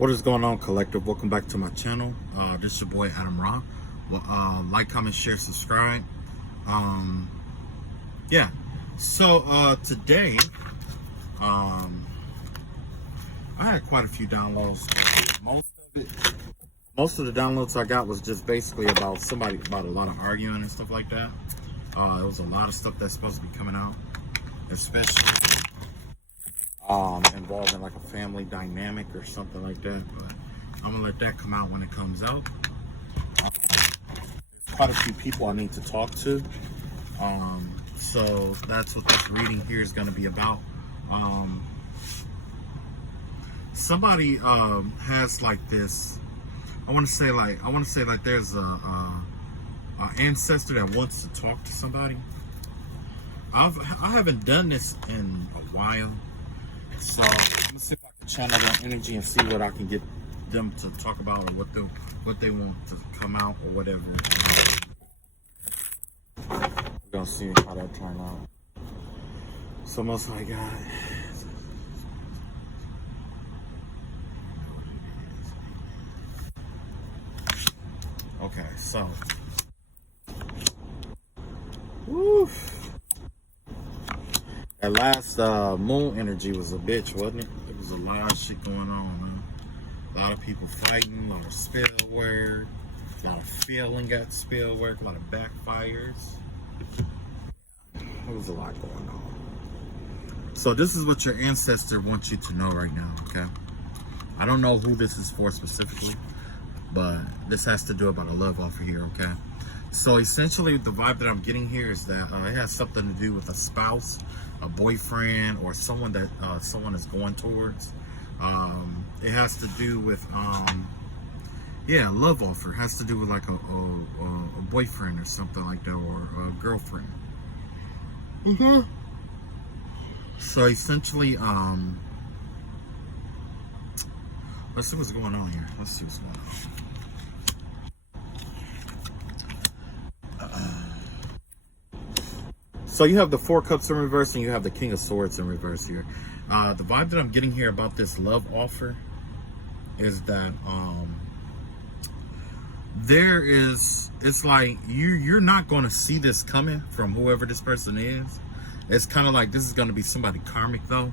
What is going on, collective? Welcome back to my channel. This is your boy Adam Ra. Well, like, comment, share, subscribe. Yeah. So today, I had quite a few downloads. Most of the downloads I got was just basically about a lot of arguing and stuff like that. It was a lot of stuff that's supposed to be coming out, especially involving like a family dynamic or something like that, but I'm gonna let that come out when it comes out. There's quite a few people I need to talk to, so that's what this reading here is going to be about. Somebody has like this, I want to say like there's a ancestor that wants to talk to somebody. I haven't done this in a while. So I'm gonna see if I can channel that energy and see what I can get them to talk about, or what they want to come out, or whatever. We're gonna see how that turn out. So most I got. Okay, so. Woo. That last moon energy was a bitch, wasn't it? There was a lot of shit going on, man. A lot of people fighting, a lot of spell work, a lot of feeling at spell work, a lot of backfires. There was a lot going on. So this is what your ancestor wants you to know right now, okay? I don't know who this is for specifically, but this has to do about a love offer here, okay? So essentially the vibe that I'm getting here is that it has something to do with a spouse, a boyfriend, or someone that someone is going towards. It has to do with love offer. It has to do with like a boyfriend or something like that, or a girlfriend. So essentially, let's see what's going on here. Let's see what's going on. So you have the Four Cups in reverse and you have the King of Swords in reverse here. The vibe that I'm getting here about this love offer is that it's like you're not going to see this coming from whoever this person is. It's kind of like this is going to be somebody karmic though.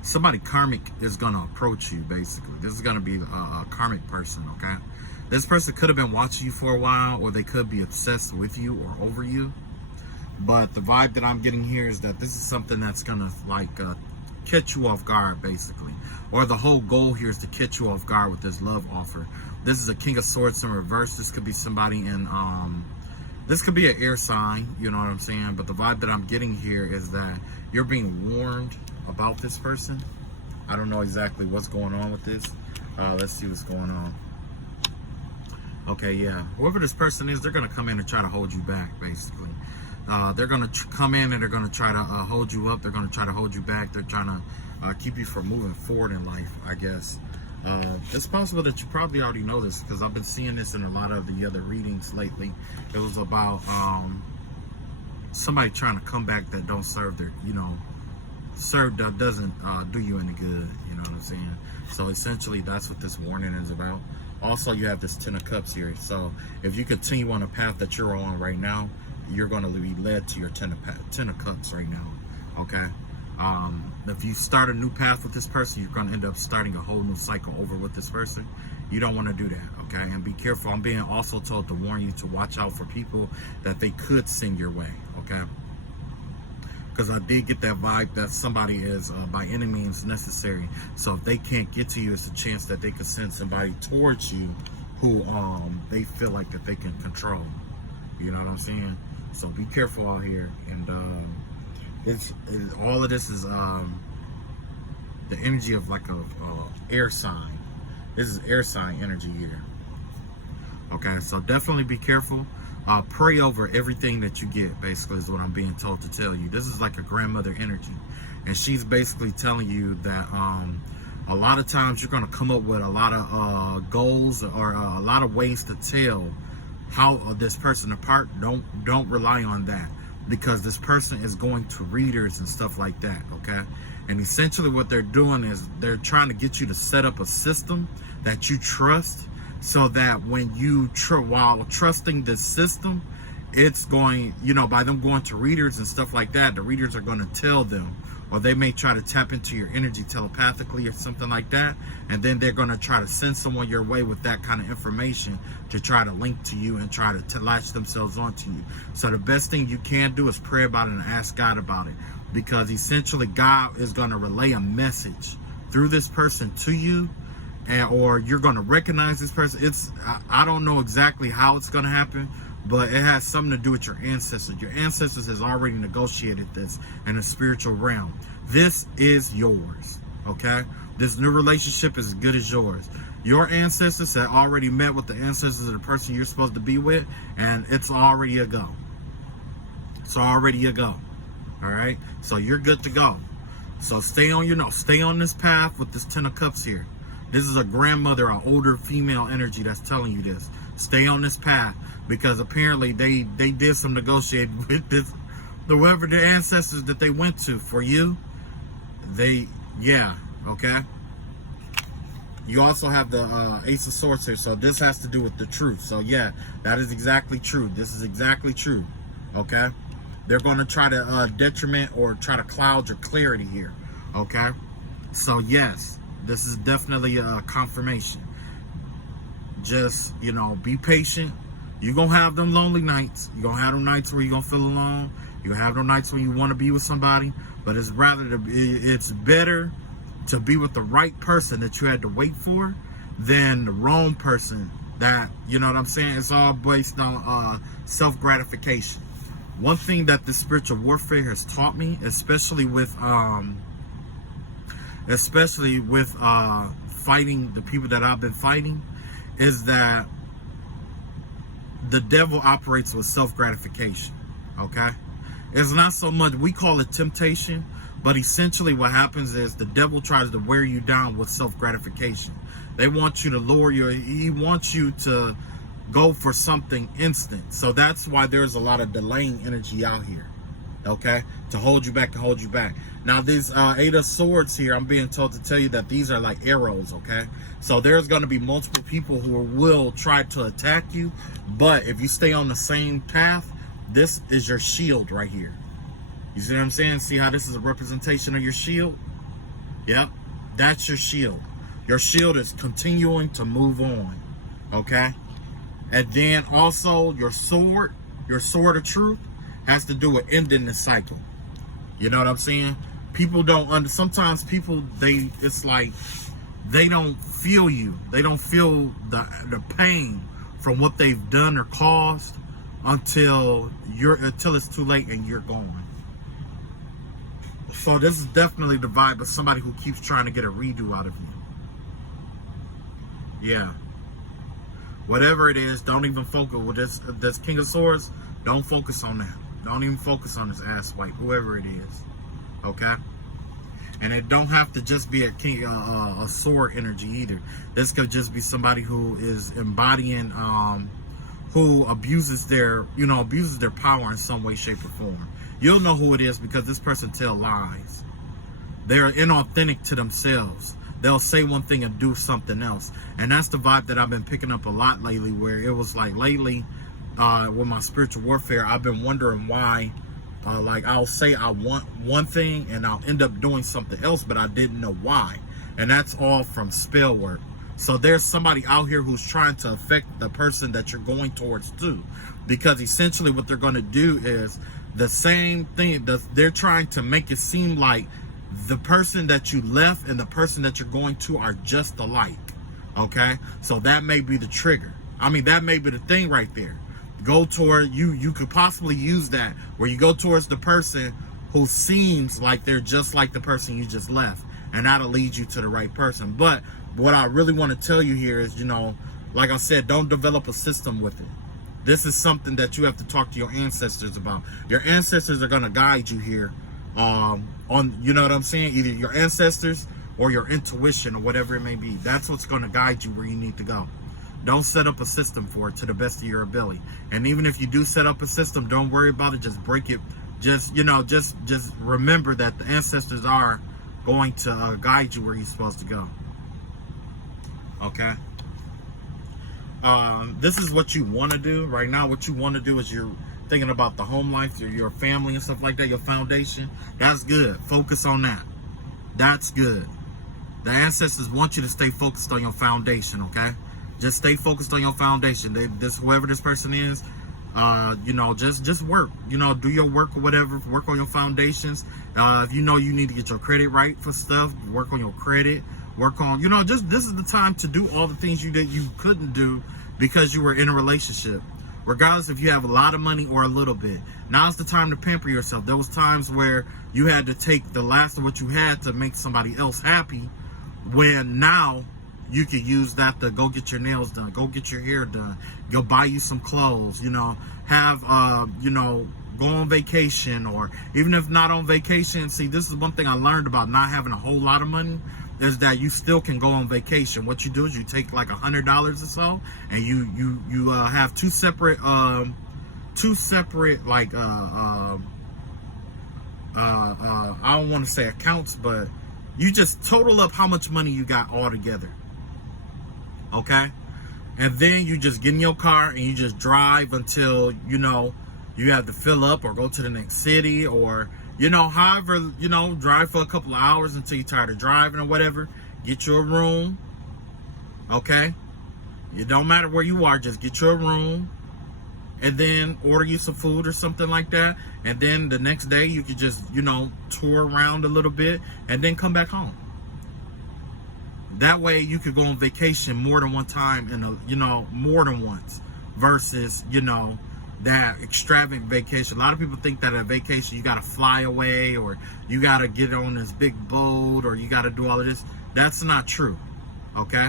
Somebody karmic is going to approach you basically. This is going to be a karmic person, okay? This person could have been watching you for a while, or they could be obsessed with you or over you. But the vibe that I'm getting here is that this is something that's gonna like catch you off guard, basically. Or the whole goal here is to catch you off guard with this love offer. This is a King of Swords in reverse. This could be somebody in, this could be an air sign, you know what I'm saying? But the vibe that I'm getting here is that you're being warned about this person. I don't know exactly what's going on with this. Let's see what's going on. Okay, yeah. Whoever this person is, they're gonna come in and try to hold you back, basically. They're going to come in and they're going to try to hold you up. They're going to try to hold you back. They're trying to keep you from moving forward in life, I guess. It's possible that you probably already know this, because I've been seeing this in a lot of the other readings lately. It was about somebody trying to come back that don't serve their, that doesn't do you any good, you know what I'm saying? So essentially that's what this warning is about. Also, you have this Ten of Cups here. So if you continue on a path that you're on right now, you're going to be led to your Ten of Cups right now, okay? If you start a new path with this person, you're going to end up starting a whole new cycle over with this person. You don't want to do that, okay? And be careful. I'm being also told to warn you to watch out for people that they could send your way, okay? Because I did get that vibe that somebody is by any means necessary. So if they can't get to you, it's a chance that they could send somebody towards you who they feel like that they can control. You know what I'm saying? So be careful out here, and all of this is the energy of like a air sign. This is air sign energy here. Okay, so definitely be careful. Pray over everything that you get, basically, is what I'm being told to tell you. This is like a grandmother energy, and she's basically telling you that a lot of times you're going to come up with a lot of goals, or a lot of ways to tell how this person apart. Don't rely on that, because this person is going to readers and stuff like that, okay? And essentially what they're doing is they're trying to get you to set up a system that you trust, so that when you while trusting this system, it's going, by them going to readers and stuff like that, the readers are going to tell them, or they may try to tap into your energy telepathically or something like that, and then they're going to try to send someone your way with that kind of information to try to link to you and try to latch themselves onto you. So the best thing you can do is pray about it and ask God about it, because essentially God is going to relay a message through this person to you, or you're going to recognize this person. I don't know exactly how it's going to happen, but it has something to do with your ancestors. Your ancestors has already negotiated this in a spiritual realm. This is yours, okay? This new relationship is as good as yours. Your ancestors had already met with the ancestors of the person you're supposed to be with, and it's already a go. It's already a go, all right? So you're good to go. So stay on this path with this Ten of Cups here. This is a grandmother, an older female energy that's telling you this. Stay on this path, because apparently they did some negotiating with this, whoever the ancestors that they went to for you. Okay. You also have the Ace of Swords here, so this has to do with the truth. So yeah, that is exactly true. This is exactly true. Okay. They're going to try to detriment or try to cloud your clarity here. Okay. So yes, this is definitely a confirmation. Just, be patient. You're going to have them lonely nights. You're going to have them nights where you're going to feel alone. You're going to have them nights when you want to be with somebody. But it's better to be with the right person that you had to wait for than the wrong person that, you know what I'm saying? It's all based on self-gratification. One thing that this spiritual warfare has taught me, especially with fighting the people that I've been fighting, is that the devil operates with self-gratification, okay? It's not so much, we call it temptation, but essentially what happens is the devil tries to wear you down with self-gratification. They want you to he wants you to go for something instant. So that's why there's a lot of delaying energy out here, okay? To hold you back, Now, these Eight of Swords here, I'm being told to tell you that these are like arrows, okay? So there's going to be multiple people who will try to attack you, but if you stay on the same path, this is your shield right here. You see what I'm saying? See how this is a representation of your shield? Yep, that's your shield. Your shield is continuing to move on, okay? And then also your sword of truth, has to do with ending the cycle. You know what I'm saying? People don't sometimes people, it's like they don't feel you. They don't feel the pain from what they've done or caused until it's too late and you're gone. So this is definitely the vibe of somebody who keeps trying to get a redo out of you. Yeah. Whatever it is, don't even focus with this King of Swords. Don't focus on that. Don't even focus on this ass wipe, whoever it is. Okay? And it don't have to just be a sword energy either. This could just be somebody who is embodying, who abuses their power in some way, shape, or form. You'll know who it is because this person tells lies. They're inauthentic to themselves. They'll say one thing and do something else. And that's the vibe that I've been picking up a lot lately, where it was like lately, with my spiritual warfare, I've been wondering why, like I'll say I want one thing and I'll end up doing something else, but I didn't know why. And that's all from spell work. So there's somebody out here who's trying to affect the person that you're going towards too. Because essentially what they're going to do is the same thing. They're trying to make it seem like the person that you left and the person that you're going to are just alike. Okay? So that may be the trigger. I mean, that may be the thing right there. Go toward you could possibly use that where you go towards the person who seems like they're just like the person you just left, and that'll lead you to the right person. But what I really want to tell you here is, like I said, don't develop a system with it. This is something that you have to talk to your ancestors about. Your ancestors are going to guide you here on, you know what I'm saying? Either your ancestors or your intuition or whatever it may be. That's what's going to guide you where you need to go. Don't set up a system for it to the best of your ability. And even if you do set up a system, don't worry about it. Just break it. Just remember that the ancestors are going to guide you where you're supposed to go. Okay. This is what you want to do right now. What you want to do is you're thinking about the home life, your family and stuff like that, your foundation. That's good. Focus on that. That's good. The ancestors want you to stay focused on your foundation, okay? Just stay focused on your foundation. Whoever this person is, you know, just work. You know, do your work or whatever. Work on your foundations. If you know you need to get your credit right for stuff, work on your credit. Work on, you know, just this is the time to do all the things you couldn't do because you were in a relationship. Regardless if you have a lot of money or a little bit. Now's the time to pamper yourself. There was times where you had to take the last of what you had to make somebody else happy, when now you could use that to go get your nails done, go get your hair done, go buy you some clothes, you know, have, you know, go on vacation, or even if not on vacation. See, this is one thing I learned about not having a whole lot of money, is that you still can go on vacation. What you do is you take like $100 or so, and you have two separate like I don't want to say accounts, but you just total up how much money you got all together. Okay? And then you just get in your car and you just drive until, you know, you have to fill up or go to the next city, or, you know, however, you know, drive for a couple of hours until you're tired of driving or whatever. Get you a room. Okay? It don't matter where you are, just get you a room. And then order you some food or something like that. And then the next day you could just, you know, tour around a little bit and then come back home. That way you could go on vacation more than one time, and you know, more than once, versus, you know, that extravagant vacation. A lot of people think that at vacation you got to fly away, or you got to get on this big boat, or you got to do all of this. That's not true. Okay?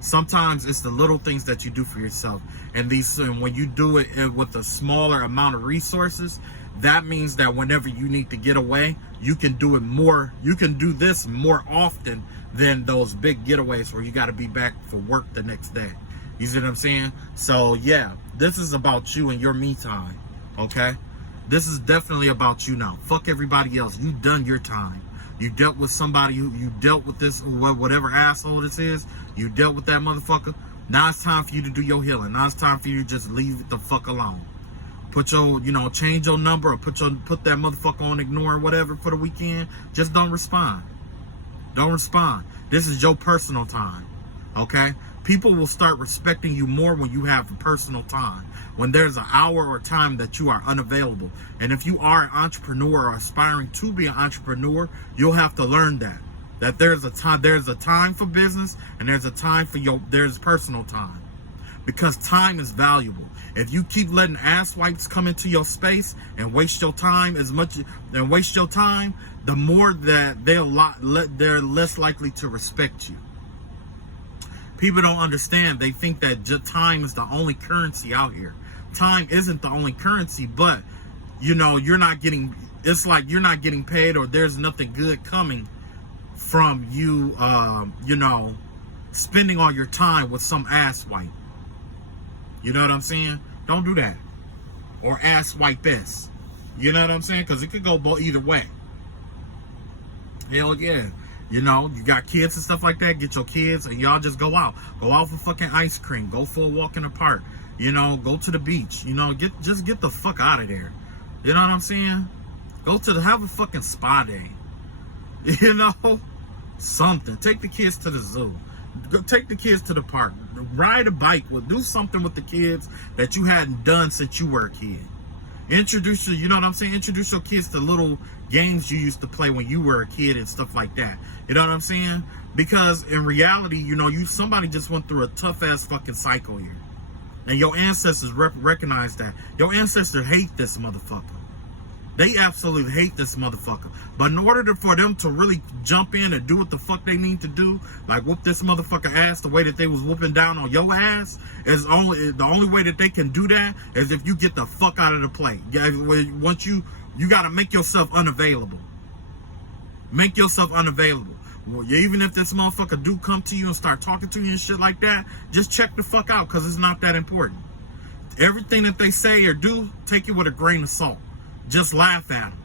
Sometimes it's the little things that you do for yourself. And when you do it with a smaller amount of resources, that means that whenever you need to get away, you can do it more. You can do this more often than those big getaways where you got to be back for work the next day. You see what I'm saying? So yeah, this is about you and your me time. Okay? This is definitely about you now. Fuck everybody else. You done your time. You dealt with somebody who you dealt with this, whatever asshole this is. You dealt with that motherfucker. Now it's time for you to do your healing. Now it's time for you to just leave it the fuck alone. Put your, you know, change your number, or put that motherfucker on ignore or whatever for the weekend. Just don't respond. Don't respond. This is your personal time. Okay? People will start respecting you more when you have personal time. When there's an hour or time that you are unavailable. And if you are an entrepreneur or aspiring to be an entrepreneur, you'll have to learn that there's a time for business, and there's a time for there's personal time. Because time is valuable. If you keep letting asswipes come into your space and waste your time the more that they're less likely to respect you. People don't understand. They think that time is the only currency out here. Time isn't the only currency, but, you know, it's like you're not getting paid, or there's nothing good coming from you, you know, spending all your time with some asswipe. You know what I'm saying? Don't do that. Or asswipe-ess. You know what I'm saying? Because it could go either way. Hell yeah. You know, you got kids and stuff like that, get your kids and y'all just go out. Go out for fucking ice cream. Go for a walk in the park. You know, go to the beach. You know, just get the fuck out of there. You know what I'm saying? Have a fucking spa day. You know? Something. Take the kids to the zoo. Go take the kids to the park. Ride a bike. Do something with the kids that you hadn't done since you were a kid. Introduce your kids to little games you used to play when you were a kid and stuff like that. You know what I'm saying? Because in reality, you know, somebody just went through a tough ass fucking cycle here. And your ancestors recognize that. Your ancestors hate this motherfucker. They absolutely hate this motherfucker. But in order for them to really jump in and do what the fuck they need to do, like whoop this motherfucker ass the way that they was whooping down on your ass, the only way that they can do that is if you get the fuck out of the play. Once you gotta make yourself unavailable. Make yourself unavailable. Even if this motherfucker do come to you and start talking to you and shit like that, just check the fuck out, because it's not that important. Everything that they say or do, take it with a grain of salt. Just laugh at them.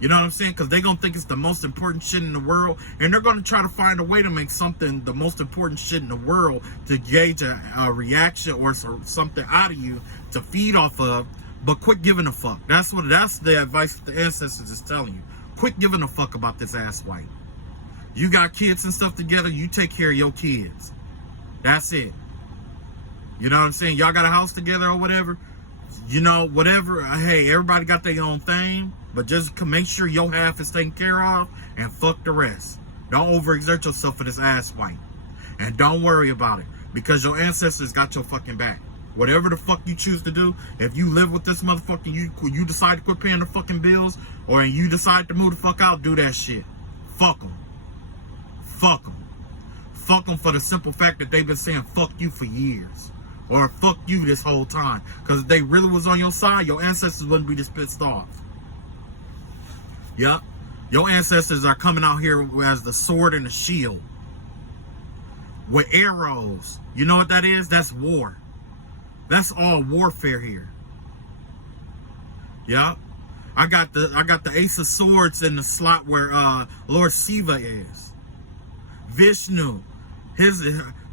You know what I'm saying? Because they're going to think it's the most important shit in the world. And they're going to try to find a way to make something the most important shit in the world to gauge a reaction or something out of you to feed off of. But quit giving a fuck. That's the advice that the ancestors is telling you. Quit giving a fuck about this ass white. You got kids and stuff together. You take care of your kids. That's it. You know what I'm saying? Y'all got a house together or whatever. You know, whatever. Hey, everybody got their own thing. But just make sure your half is taken care of and fuck the rest. Don't overexert yourself for this ass white. And don't worry about it. Because your ancestors got your fucking back. Whatever the fuck you choose to do, if you live with this motherfucker, you decide to quit paying the fucking bills, or you decide to move the fuck out, do that shit. Fuck them. Fuck them. Fuck them for the simple fact that they've been saying fuck you for years. Or fuck you this whole time. Because if they really was on your side, your ancestors wouldn't be this pissed off. Yep. Your ancestors are coming out here as the sword and the shield. With arrows. You know what that is? That's war. That's all warfare here. Yep. I got the Ace of Swords in the slot where Lord Shiva is. Vishnu. His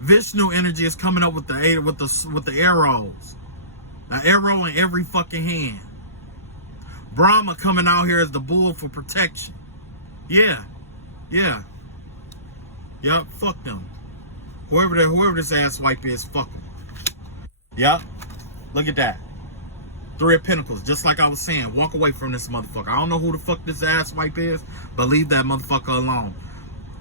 Vishnu energy is coming up with the arrows. An arrow in every fucking hand. Brahma coming out here as the bull for protection. Yeah. Yeah. Yup, fuck them. Whoever this ass wipe is, fuck them. Yup. Look at that. 3 of Pentacles. Just like I was saying, walk away from this motherfucker. I don't know who the fuck this ass wipe is, but leave that motherfucker alone.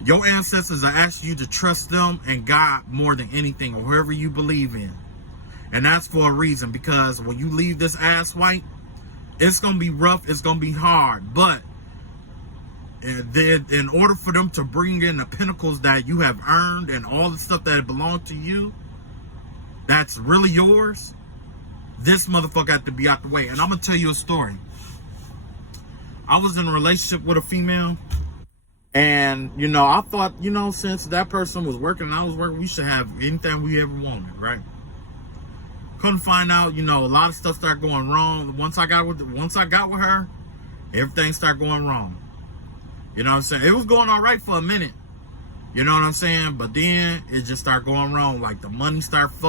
Your ancestors are asking you to trust them and God more than anything, or whoever you believe in. And that's for a reason, because when you leave this ass white, it's going to be rough, it's going to be hard, but in order for them to bring in the pentacles that you have earned and all the stuff that belong to you, that's really yours, this motherfucker had to be out the way. And I'm going to tell you a story. I was in a relationship with a female, and, you know, I thought, you know, since that person was working and I was working, we should have anything we ever wanted, right? Couldn't find out, you know, a lot of stuff started going wrong. Once I got with her, everything started going wrong. You know what I'm saying? It was going all right for a minute. You know what I'm saying? But then it just started going wrong. Like the money started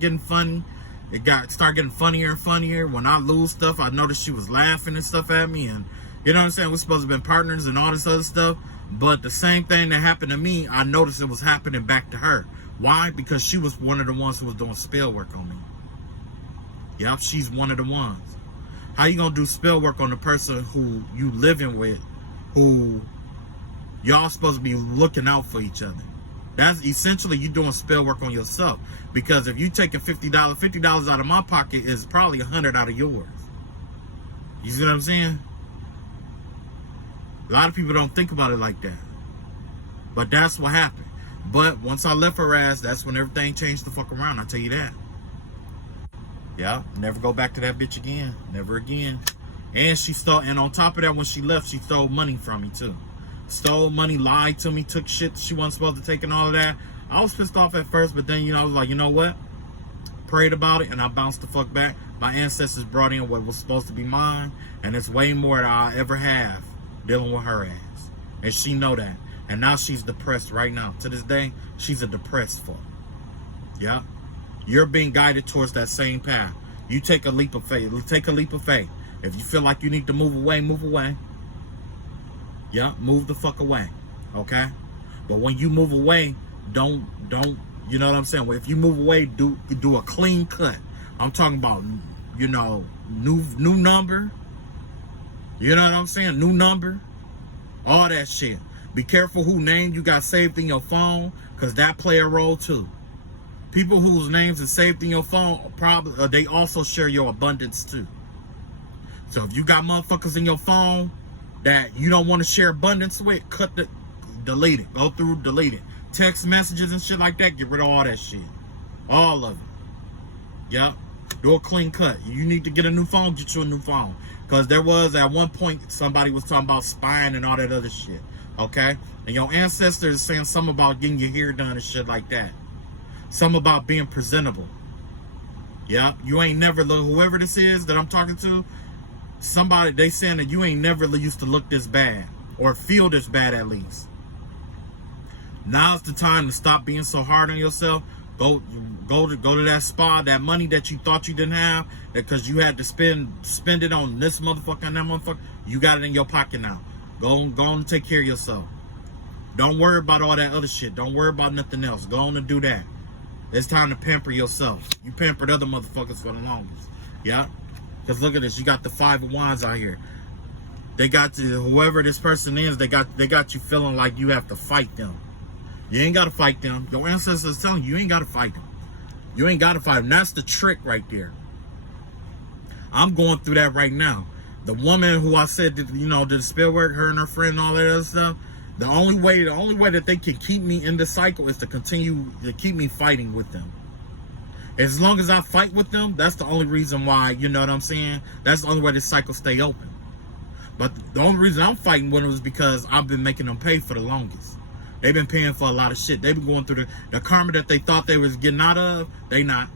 getting funny. It started getting funnier and funnier. When I lose stuff, I noticed she was laughing and stuff at me, and you know what I'm saying? We're supposed to have been partners and all this other stuff. But the same thing that happened to me, I noticed it was happening back to her. Why? Because she was one of the ones who was doing spell work on me. Yep, she's one of the ones. How you gonna do spell work on the person who you living with, who y'all supposed to be looking out for each other? That's essentially you doing spell work on yourself. Because if you taking $50 out of my pocket is probably $100 out of yours. You see what I'm saying? A lot of people don't think about it like that. But that's what happened. But once I left her ass, that's when everything changed the fuck around. I'll tell you that. Yeah, never go back to that bitch again. Never again. And she stole, and on top of that, when she left, she stole money from me too. Stole money, lied to me, took shit she wasn't supposed to take and all of that. I was pissed off at first, but then, you know, I was like, you know what? Prayed about it, and I bounced the fuck back. My ancestors brought in what was supposed to be mine, and it's way more than I ever have dealing with her ass. And she know that. And now she's depressed right now. To this day, she's a depressed fuck. Yeah. You're being guided towards that same path. You take a leap of faith. Take a leap of faith. If you feel like you need to move away, move away. Yeah, move the fuck away. Okay? But when you move away, don't, you know what I'm saying? Well, if you move away, do a clean cut. I'm talking about, you know, new number. You know what I'm saying? New number. All that shit. Be careful who name you got saved in your phone, because that play a role too. People whose names are saved in your phone, probably they also share your abundance too. So if you got motherfuckers in your phone that you don't want to share abundance with, delete it. Go through, delete it. Text messages and shit like that, get rid of all that shit. All of it. Yep. Do a clean cut. You need to get a new phone, get you a new phone. Because there was, at one point, somebody was talking about spying and all that other shit. Okay? And your ancestors saying something about getting your hair done and shit like that. Something about being presentable. Yep. You ain't never, whoever this is that I'm talking to, Somebody, they saying that you ain't never used to look this bad or feel this bad at least. Now's the time to stop being so hard on yourself. Go to that spa. That money that you thought you didn't have, because you had to spend it on this motherfucker and that motherfucker. You got it in your pocket now. Go on and take care of yourself. Don't worry about all that other shit. Don't worry about nothing else. Go on and do that. It's time to pamper yourself. You pampered other motherfuckers for the longest. Yeah? Because look at this. You got the 5 of Wands out here. They got to, whoever this person is, they got you feeling like you have to fight them. You ain't got to fight them. Your ancestors telling you ain't got to fight them. You ain't got to fight them. That's the trick right there. I'm going through that right now. The woman who I said, did the spell work, her and her friend and all that other stuff, the only way that they can keep me in the cycle is to continue to keep me fighting with them. As long as I fight with them, that's the only reason why, you know what I'm saying? That's the only way this cycle stay open. But the only reason I'm fighting with them is because I've been making them pay for the longest. They've been paying for a lot of shit. They've been going through the karma that they thought they was getting out of. They not.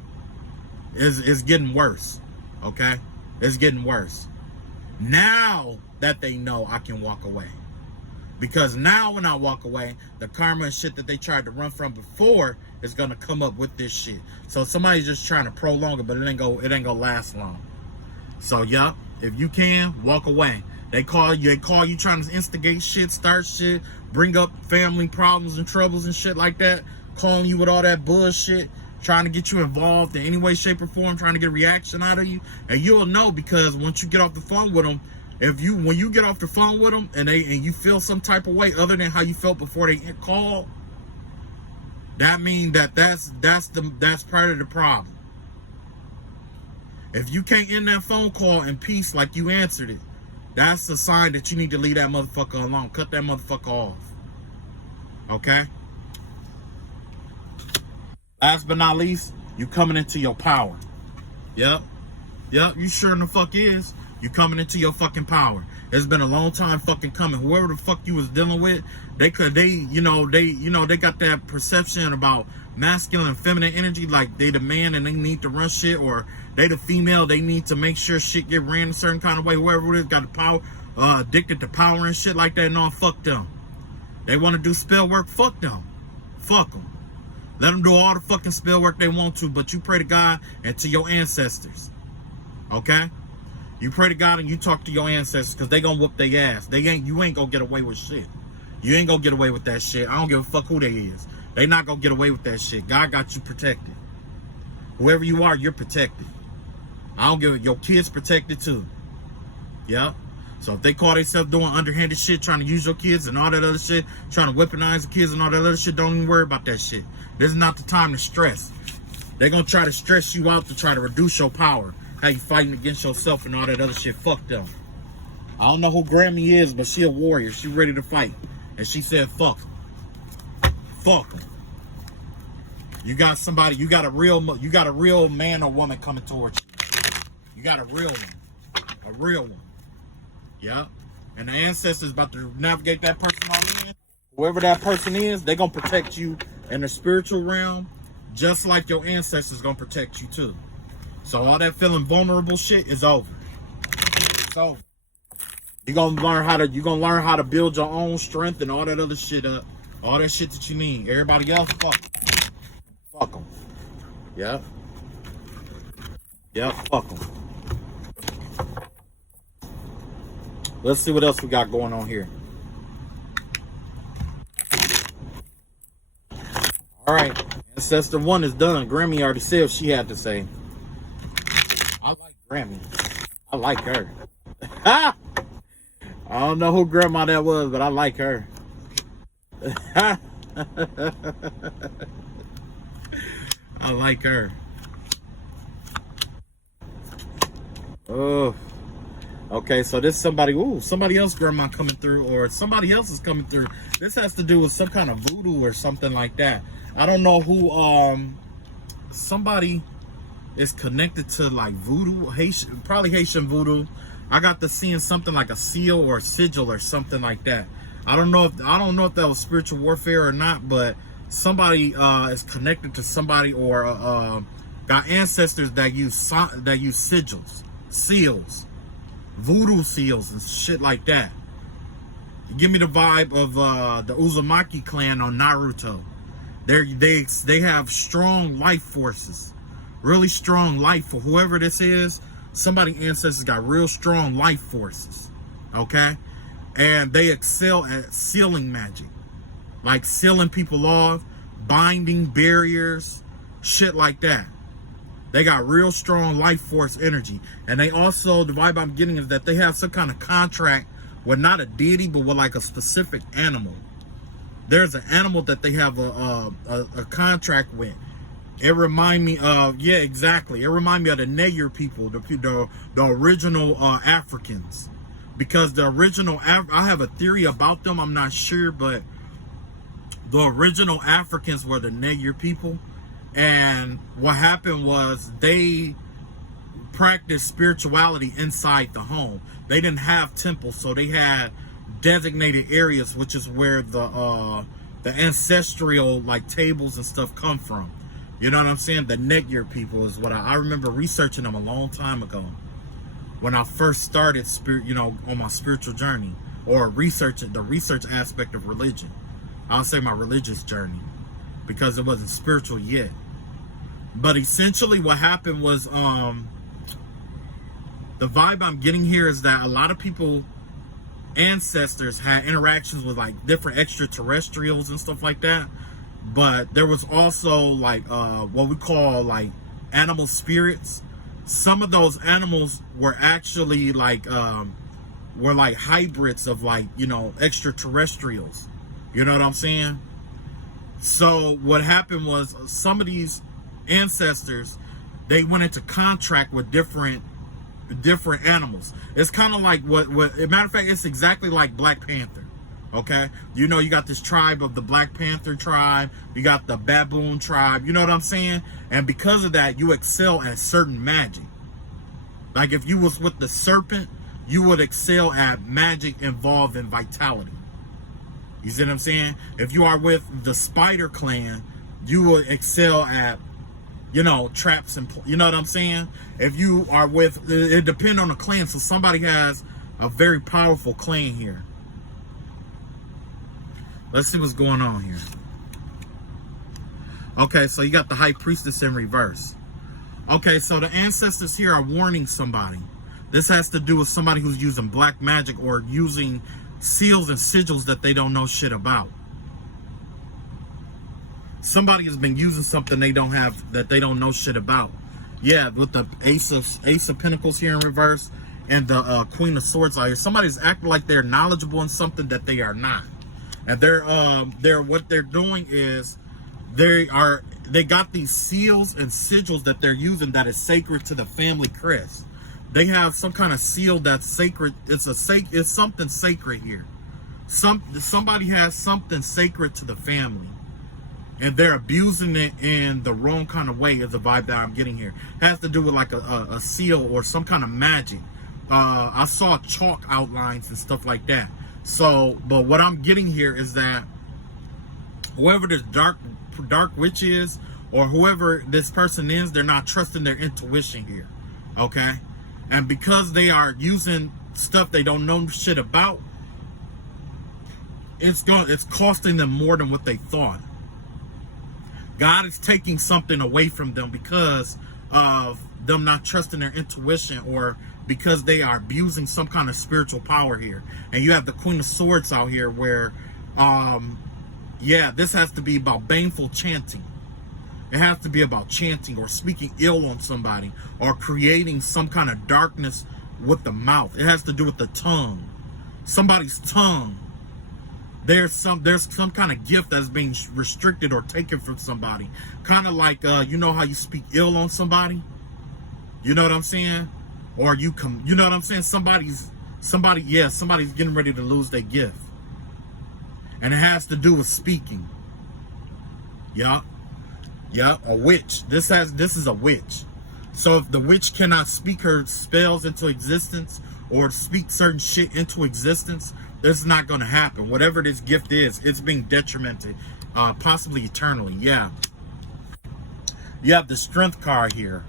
It's getting worse. Okay? It's getting worse. Now that they know, I can walk away. Because now when I walk away, the karma and shit that they tried to run from before is going to come up with this shit. So somebody's just trying to prolong it, but it ain't gonna last long. So yeah, if you can, walk away. They call you trying to instigate shit, start shit, bring up family problems and troubles and shit like that, calling you with all that bullshit, trying to get you involved in any way, shape, or form, trying to get a reaction out of you. And you'll know, because once you get off the phone with them, when you get off the phone with them and you feel some type of way other than how you felt before they called, that means that's part of the problem. If you can't end that phone call in peace like you answered it, that's a sign that you need to leave that motherfucker alone. Cut that motherfucker off. Okay? Last but not least, you coming into your power. Yep, you sure in the fuck is. You coming into your fucking power. It's been a long time fucking coming. Whoever the fuck you was dealing with, they got that perception about masculine and feminine energy, like they the man and they need to run shit, or they the female, they need to make sure shit get ran a certain kind of way. Whoever it is got the power, addicted to power and shit like that. No, fuck them. They want to do spell work, fuck them. Fuck them. Let them do all the fucking spell work they want to, but you pray to God and to your ancestors. Okay? You pray to God and you talk to your ancestors, because they gonna whoop their ass. You ain't gonna get away with shit. You ain't gonna get away with that shit. I don't give a fuck who they is. They not gonna get away with that shit. God got you protected. Whoever you are, you're protected. I don't give a, your kids protected too. Yeah. So if they call themselves doing underhanded shit, trying to use your kids and all that other shit, trying to weaponize the kids and all that other shit, don't even worry about that shit. This is not the time to stress. They're gonna try to stress you out to try to reduce your power. How you fighting against yourself and all that other shit. Fuck them. I don't know who Grammy is, but she a warrior. She ready to fight. And she said, fuck them. Fuck them. You got somebody, you got a real man or woman coming towards you. You got a real one. A real one. Yeah. And the ancestors about to navigate that person on in. Whoever that person is, they gonna protect you in the spiritual realm, just like your ancestors gonna protect you too. So all that feeling vulnerable shit is over. It's over. You're gonna learn how to build your own strength and all that other shit up. All that shit that you need. Everybody else, fuck them. Yep. Yep, fuck them. Let's see what else we got going on here. All right, Ancestor 1 is done. Grammy already said what she had to say. I like Grammy. I like her. I don't know who grandma that was, but I like her. I like her. Oh. Okay, so this somebody else grandma coming through, or somebody else is coming through. This has to do with some kind of voodoo or something like that. I don't know who, somebody is connected to like voodoo, probably Haitian voodoo. I got to seeing something like a seal or a sigil or something like that. I don't know if that was spiritual warfare or not, but somebody is connected to somebody, or got ancestors that use sigils, seals, voodoo seals and shit like that. You give me the vibe of the Uzumaki clan on Naruto. They have strong life forces, really strong life for whoever this is. Somebody ancestors got real strong life forces, okay? And they excel at sealing magic, like sealing people off, binding barriers, shit like that. They got real strong life force energy. And they also, the vibe I'm getting is that they have some kind of contract with not a deity, but with like a specific animal. There's an animal that they have a contract with. It remind me of, yeah, exactly. It remind me of the Nayer people, the original Africans. Because the original, I have a theory about them, I'm not sure, but the original Africans were the Nayer people. And what happened was they practiced spirituality inside the home. They didn't have temples, so they had designated areas, which is where the ancestral like tables and stuff come from. You know what I'm saying? The Nayer people is what I remember researching them a long time ago when I first started on my spiritual journey, or researching the research aspect of religion. I'll say my religious journey, because it wasn't spiritual yet. But essentially what happened was, the vibe I'm getting here is that a lot of people, ancestors, had interactions with like different extraterrestrials and stuff like that. But there was also like what we call like animal spirits. Some of those animals were actually like hybrids of like, extraterrestrials. You know what I'm saying? So what happened was some of these ancestors, they went into contract with different animals. It's kind of like what matter of fact, it's exactly like Black Panther. Okay, you got this tribe of the Black Panther tribe, you got the baboon tribe, you know what I'm saying? And because of that, you excel at certain magic. Like if you was with the serpent, you would excel at magic involved in vitality. You see what I'm saying? If you are with the spider clan, you will excel at, traps and, you know what I'm saying? If you are with, it depends on the clan. So somebody has a very powerful clan here. Let's see what's going on here. Okay, so you got the High Priestess in reverse. Okay, so the ancestors here are warning somebody. This has to do with somebody who's using black magic or using seals and sigils that they don't know shit about. Somebody has been using something they don't know shit about. Yeah, with the Ace of Pentacles here in reverse and the Queen of Swords out here. Somebody's acting like they're knowledgeable in something that they are not. And they're what they're doing is they got these seals and sigils that they're using that is sacred to the family crest. They have some kind of seal that's sacred. It's something sacred here. Somebody has something sacred to the family, and they're abusing it in the wrong kind of way. Is the vibe that I'm getting here. It has to do with like a seal or some kind of magic. I saw chalk outlines and stuff like that. So, but what I'm getting here is that whoever this dark witch is, or whoever this person is, they're not trusting their intuition here. Okay? And because they are using stuff they don't know shit about, it's costing them more than what they thought. God is taking something away from them because of them not trusting their intuition, or because they are abusing some kind of spiritual power here. And you have the Queen of Swords out here where, this has to be about baneful chanting. It has to be about chanting or speaking ill on somebody or creating some kind of darkness with the mouth. It has to do with the tongue. Somebody's tongue. There's some kind of gift that's being restricted or taken from somebody. Kind of like, you know how you speak ill on somebody? You know what I'm saying? Or you know what I'm saying? Somebody's getting ready to lose their gift. And it has to do with speaking. Yeah, a witch. This is a witch. So if the witch cannot speak her spells into existence or speak certain shit into existence, this is not going to happen. Whatever this gift is, it's being detrimented, possibly eternally. Yeah. You have the Strength card here.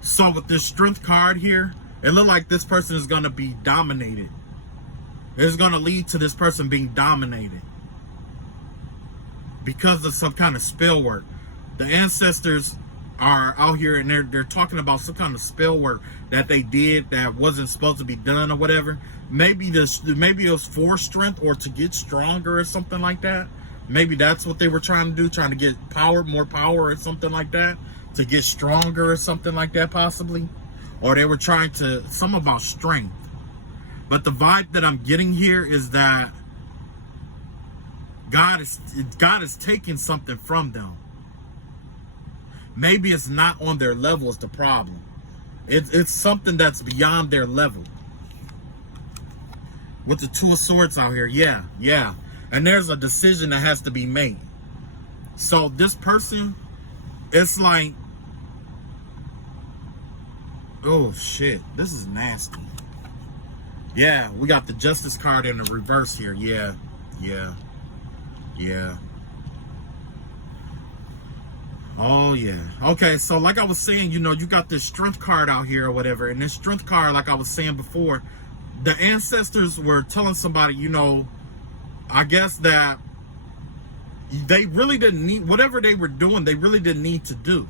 So with this Strength card here, It looked like this person is going to be dominated. It's going to lead to this person being dominated because of some kind of spell work. The ancestors are out here and they're talking about some kind of spell work that they did that wasn't supposed to be done or whatever. Maybe it was for strength or to get stronger or something like that. Maybe that's what they were trying to do, trying to get more power or something like that, to get stronger or something like that possibly. Or they were trying to, something about strength. But the vibe that I'm getting here is that God is taking something from them. Maybe it's not on their level is the problem. It's something that's beyond their level. With the Two of Swords out here, yeah. And there's a decision that has to be made. So this person, it's like, oh shit, this is nasty. Yeah, we got the Justice card in the reverse here. Yeah. Oh yeah. Okay, so like I was saying, you know, you got this Strength card out here or whatever, and this Strength card, like I was saying before, the ancestors were telling somebody, you know, I guess that they really didn't need, whatever they were doing, they really didn't need to do.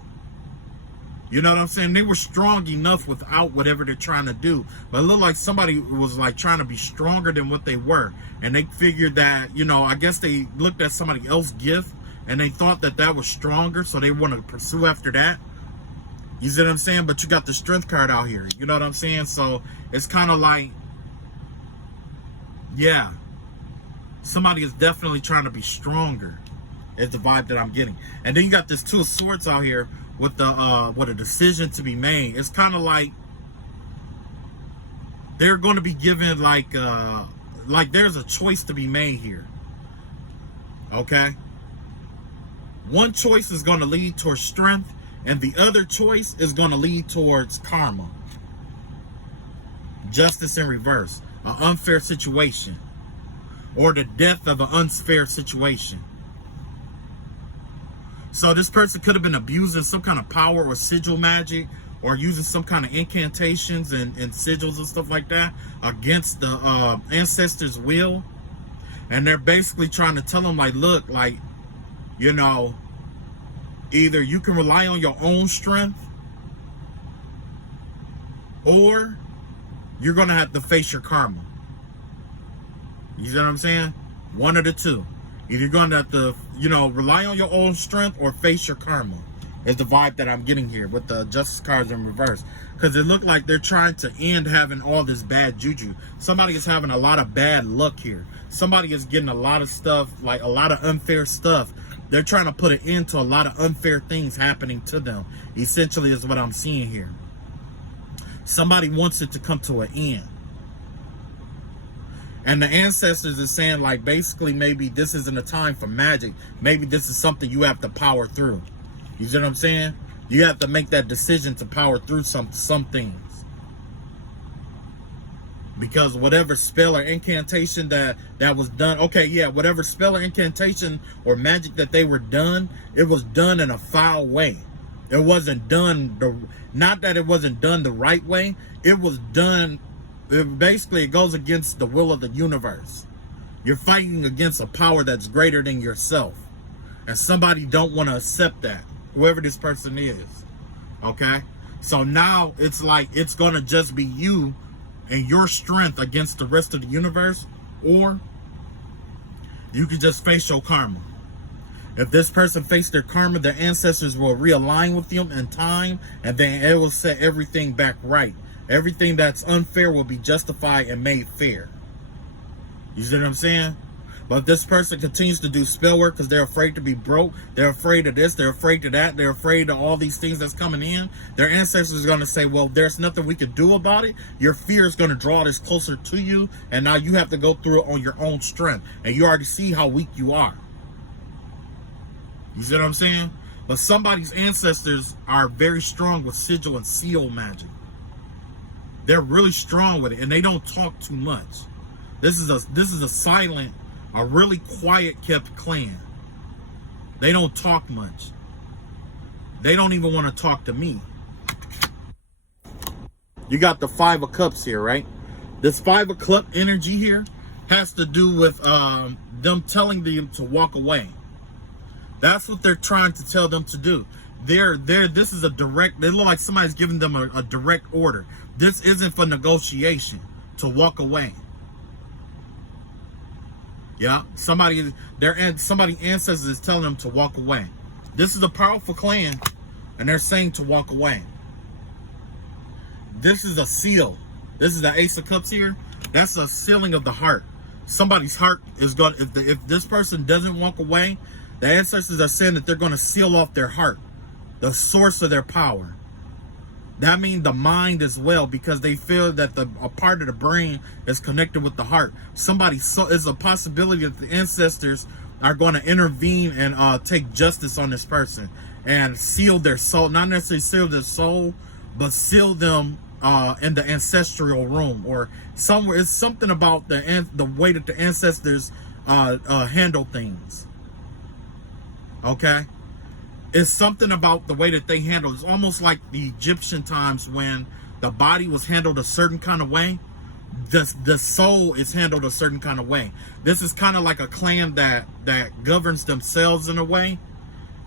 You know what I'm saying? They were strong enough without whatever they're trying to do. But it looked like somebody was like trying to be stronger than what they were. And they figured that, you know, I guess they looked at somebody else's gift and they thought that that was stronger. So they want to pursue after that. You see what I'm saying? But you got the Strength card out here. You know what I'm saying? So it's kind of like, yeah, somebody is definitely trying to be stronger. Is the vibe that I'm getting. And then you got this Two of Swords out here with a decision to be made. It's kind of like they're going to be given like there's a choice to be made here. Okay? One choice is going to lead towards strength, and the other choice is going to lead towards karma. Justice in reverse. An unfair situation. Or the death of an unfair situation. So this person could have been abusing some kind of power or sigil magic, or using some kind of incantations and sigils and stuff like that against the ancestors' will. And they're basically trying to tell them, like, look, like, you know, either you can rely on your own strength, or you're going to have to face your karma. You see what I'm saying? One of the two. Either you're going to have to, you know, rely on your own strength or face your karma. Is the vibe that I'm getting here with the Justice cards in reverse. Because it looked like they're trying to end having all this bad juju. Somebody is having a lot of bad luck here. Somebody is getting a lot of stuff, like a lot of unfair stuff. They're trying to put an end to a lot of unfair things happening to them. Essentially is what I'm seeing here. Somebody wants it to come to an end. And the ancestors are saying, like, basically, maybe this isn't a time for magic. Maybe this is something you have to power through. You see what I'm saying? You have to make that decision to power through some things. Because whatever spell or incantation that was done, okay, yeah, whatever spell or incantation or magic that they were done, it was done in a foul way. It wasn't done, not that it wasn't done the right way. It was done. Basically, it goes against the will of the universe. You're fighting against a power that's greater than yourself. And somebody don't want to accept that. Whoever this person is. Okay? So now it's like it's going to just be you and your strength against the rest of the universe. Or you can just face your karma. If this person faced their karma, their ancestors will realign with them in time. And then it will set everything back right. Everything that's unfair will be justified and made fair. You see what I'm saying? But if this person continues to do spell work because they're afraid to be broke, they're afraid of this, they're afraid of that, they're afraid of all these things that's coming in, their ancestors are going to say, well, there's nothing we can do about it. Your fear is going to draw this closer to you, and now you have to go through it on your own strength. And you already see how weak you are. You see what I'm saying? But somebody's ancestors are very strong with sigil and seal magic. They're really strong with it, and they don't talk too much. This is a silent, a really quiet kept clan. They don't talk much. They don't even want to talk to me. you got the Five of Cups here, right? This Five of Cup energy here has to do with them telling them to walk away. That's what they're trying to tell them to do. This is a direct, they look like somebody's giving them a direct order. This isn't for negotiation, to walk away. Yeah, somebody ancestors is telling them to walk away. This is a powerful clan, and they're saying to walk away. This is a seal. This is the Ace of Cups here. That's a sealing of the heart. Somebody's heart is going to, if this person doesn't walk away, the ancestors are saying that they're going to seal off their heart, the source of their power. That means the mind as well, because they feel that a part of the brain is connected with the heart. It's a possibility that the ancestors are going to intervene and take justice on this person and seal their soul. Not necessarily seal their soul, but seal them in the ancestral room or somewhere. It's something about the way that the ancestors handle things. Okay? It's something about the way that they handle. It's almost like the Egyptian times when the body was handled a certain kind of way. The soul is handled a certain kind of way. This is kind of like a clan that governs themselves in a way,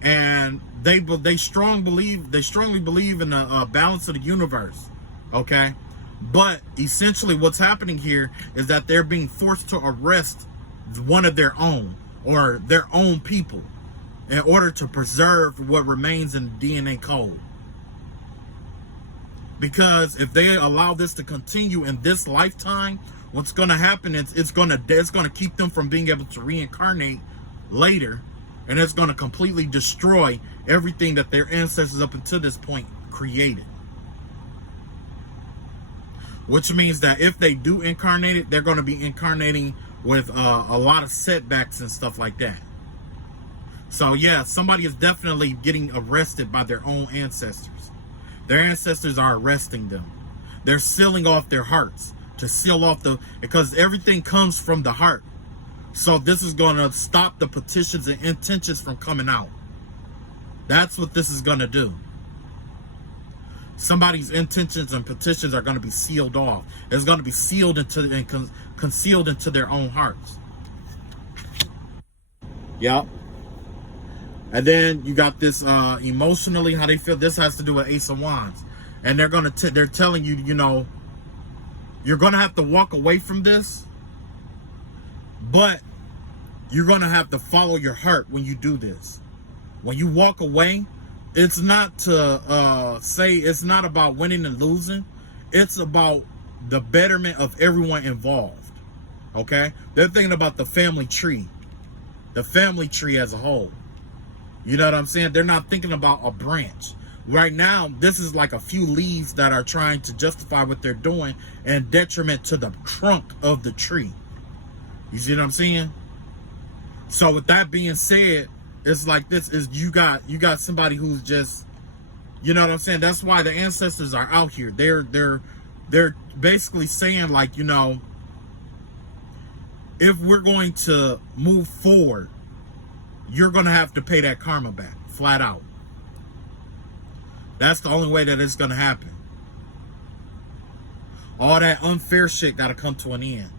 and they strongly believe in the balance of the universe. Okay, but essentially what's happening here is that they're being forced to arrest one of their own or their own people in order to preserve what remains in the DNA code. Because if they allow this to continue in this lifetime, what's going to happen is it's going to keep them from being able to reincarnate later, and it's going to completely destroy everything that their ancestors up until this point created. Which means that if they do incarnate it, they're going to be incarnating with a lot of setbacks and stuff like that. So yeah, somebody is definitely getting arrested by their own ancestors. Their ancestors are arresting them. They're sealing off their hearts to seal off because everything comes from the heart. So this is going to stop the petitions and intentions from coming out. That's what this is going to do. Somebody's intentions and petitions are going to be sealed off. It's going to be sealed and concealed into their own hearts. Yep. And then you got this emotionally, how they feel. This has to do with Ace of Wands, and they're telling you, you're gonna have to walk away from this, but you're gonna have to follow your heart when you do this. When you walk away, it's not to it's not about winning and losing. It's about the betterment of everyone involved. Okay, they're thinking about the family tree as a whole. You know what I'm saying? They're not thinking about a branch. Right now, this is like a few leaves that are trying to justify what they're doing and detriment to the trunk of the tree. You see what I'm saying? So with that being said, it's like this is you got somebody who's just, you know what I'm saying? That's why the ancestors are out here. They're basically saying, like, if we're going to move forward, you're going to have to pay that karma back, flat out. That's the only way that it's going to happen. All that unfair shit got to come to an end.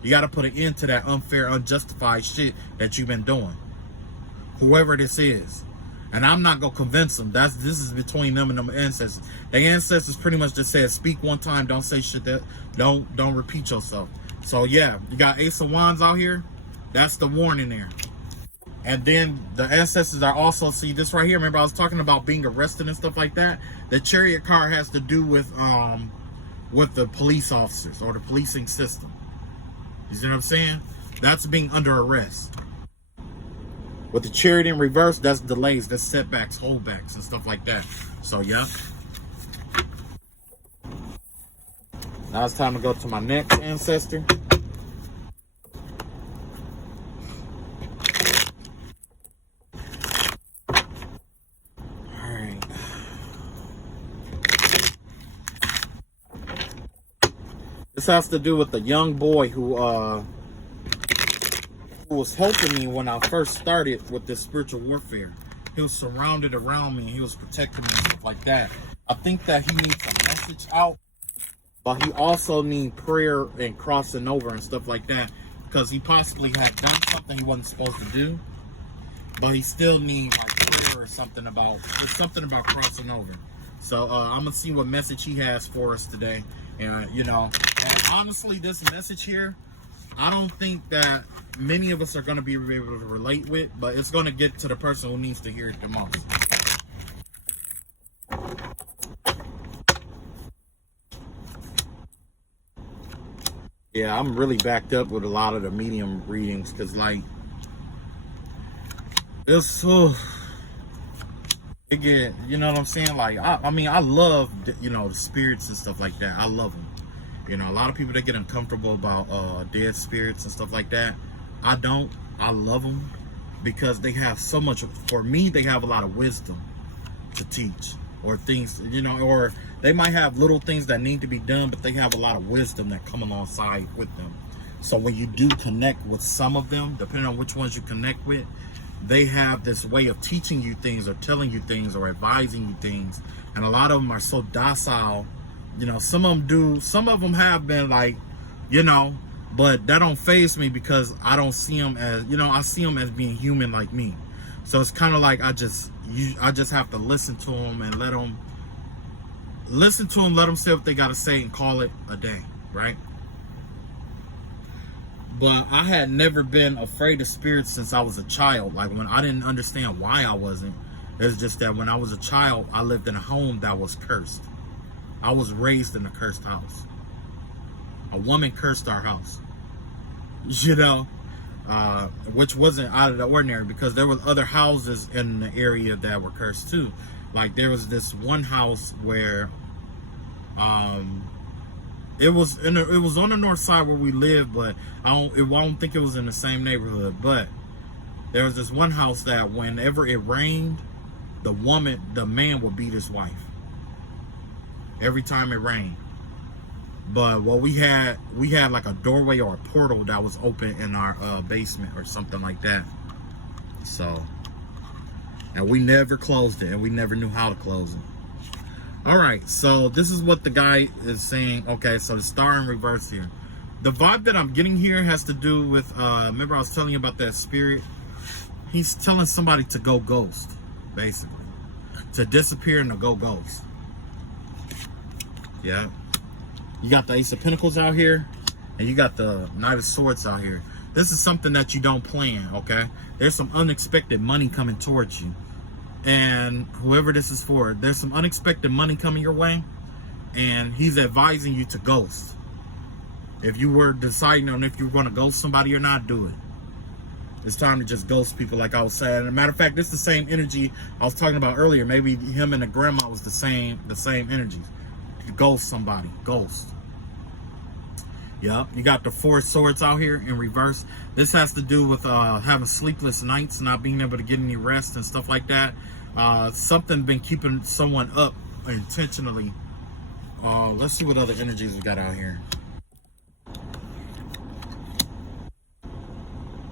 You got to put an end to that unfair, unjustified shit that you've been doing. Whoever this is. And I'm not going to convince them. This is between them and them ancestors. The ancestors pretty much just said, speak one time, don't say shit that, don't repeat yourself. So yeah, you got Ace of Wands out here. That's the warning there. And then the ancestors are also, see this right here, remember I was talking about being arrested and stuff like that? The Chariot card has to do with the police officers or the policing system. You see what I'm saying? That's being under arrest. With the Chariot in reverse, that's delays, that's setbacks, holdbacks, and stuff like that. So yeah. Now it's time to go to my next ancestor. This has to do with the young boy who was helping me when I first started with this spiritual warfare. He was surrounded around me and he was protecting me and stuff like that. I think that he needs a message out but he also need prayer and crossing over and stuff like that, because he possibly had done something he wasn't supposed to do, but he still need like prayer or something about, there's something about crossing over. So I'm gonna see what message he has for us today. And you know, and honestly, this message here, I don't think that many of us are gonna be able to relate with, but it's gonna get to the person who needs to hear it the most. Yeah, I'm really backed up with a lot of the medium readings, because like it's so again, you know what I'm saying? Like I mean, I love you know, the spirits and stuff like that. I love them. You know, a lot of people that get uncomfortable about dead spirits and stuff like that. I don't. I love them because they have so much. For me, they have a lot of wisdom to teach, or things, you know, or they might have little things that need to be done, but they have a lot of wisdom that come alongside with them. So when you do connect with some of them, depending on which ones you connect with, they have this way of teaching you things or telling you things or advising you things. And a lot of them are so docile. You know, some of them do, some of them have been like, you know, but that don't faze me, because I don't see them as, you know, I see them as being human like me. So it's kind of like I just have to listen to them and let them say what they got to say and call it a day, right? But I had never been afraid of spirits since I was a child. Like, when I didn't understand why I wasn't, it's just that when I was a child, I lived in a home that was cursed. I was raised in a cursed house. A woman cursed our house, you know, which wasn't out of the ordinary, because there was other houses in the area that were cursed too. Like, there was this one house where it was on the north side where we lived, but I don't think it was in the same neighborhood. But there was this one house that whenever it rained, the man would beat his wife every time it rained. But what we had like a doorway or a portal that was open in our basement or something like that. So, and we never closed it, and we never knew how to close it. All right, so this is what the guy is saying. Okay, so the star in reverse here. The vibe that I'm getting here has to do with, remember I was telling you about that spirit? He's telling somebody to go ghost, basically. To disappear and to go ghost. Yeah. You got the Ace of Pentacles out here, and you got the Knight of Swords out here. This is something that you don't plan, okay? There's some unexpected money coming towards you. And whoever this is for, there's some unexpected money coming your way, and he's advising you to ghost. If you were deciding on if you're going to ghost somebody or not, do it. It's time to just ghost people, like I was saying. As a matter of fact, this is the same energy I was talking about earlier. Maybe him and the grandma was the same energies. Ghost somebody, ghost. Yep, you got the Four of Swords out here in reverse. This has to do with having sleepless nights, not being able to get any rest and stuff like that. Something been keeping someone up intentionally. Let's see what other energies we got out here.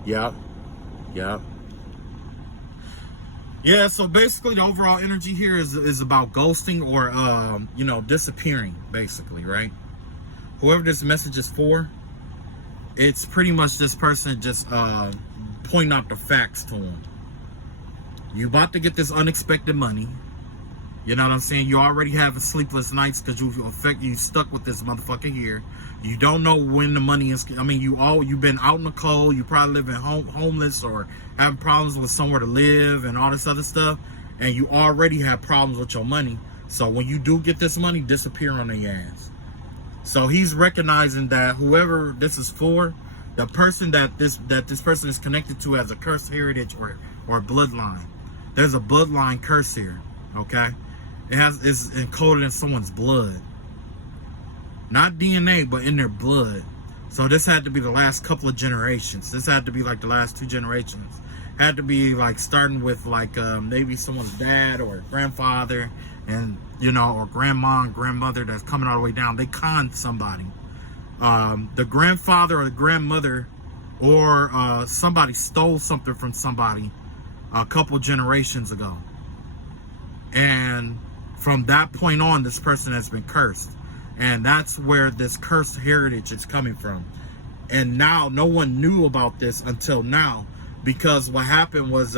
Yep. Yeah, so basically the overall energy here is about ghosting or, you know, disappearing, basically, right? Whoever this message is for, it's pretty much this person just pointing out the facts to them. You about to get this unexpected money. You know what I'm saying? You already having sleepless nights because you stuck with this motherfucker here. You don't know when the money is. I mean, you've been out in the cold. You probably living homeless or having problems with somewhere to live and all this other stuff. And you already have problems with your money. So when you do get this money, disappear on their ass. So he's recognizing that whoever this is for, the person that this person is connected to has a cursed heritage or bloodline. There's a bloodline curse here. Okay, it's encoded in someone's blood. Not DNA, but in their blood. So this had to be the last couple of generations. This had to be like the last 2 generations. Had to be like starting with like maybe someone's dad or grandfather, and you know, or grandma and grandmother that's coming all the way down. They conned somebody. The grandfather or the grandmother or somebody stole something from somebody a couple generations ago. And from that point on, this person has been cursed. And that's where this cursed heritage is coming from. And now no one knew about this until now, because what happened was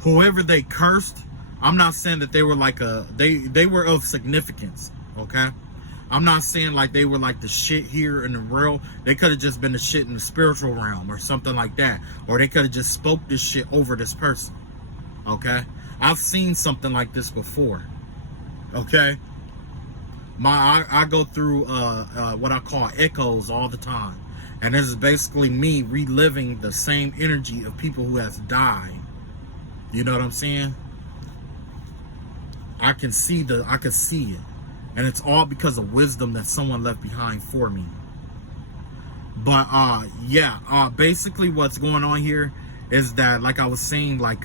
whoever they cursed, I'm not saying that they were like they were of significance, okay? I'm not saying like they were like the shit here in the real. They could have just been the shit in the spiritual realm or something like that. Or they could have just spoke this shit over this person, okay? I've seen something like this before, okay? I go through what I call echoes all the time. And this is basically me reliving the same energy of people who has died. You know what I'm saying? I can see it. And it's all because of wisdom that someone left behind for me. But basically what's going on here is that, like I was saying, like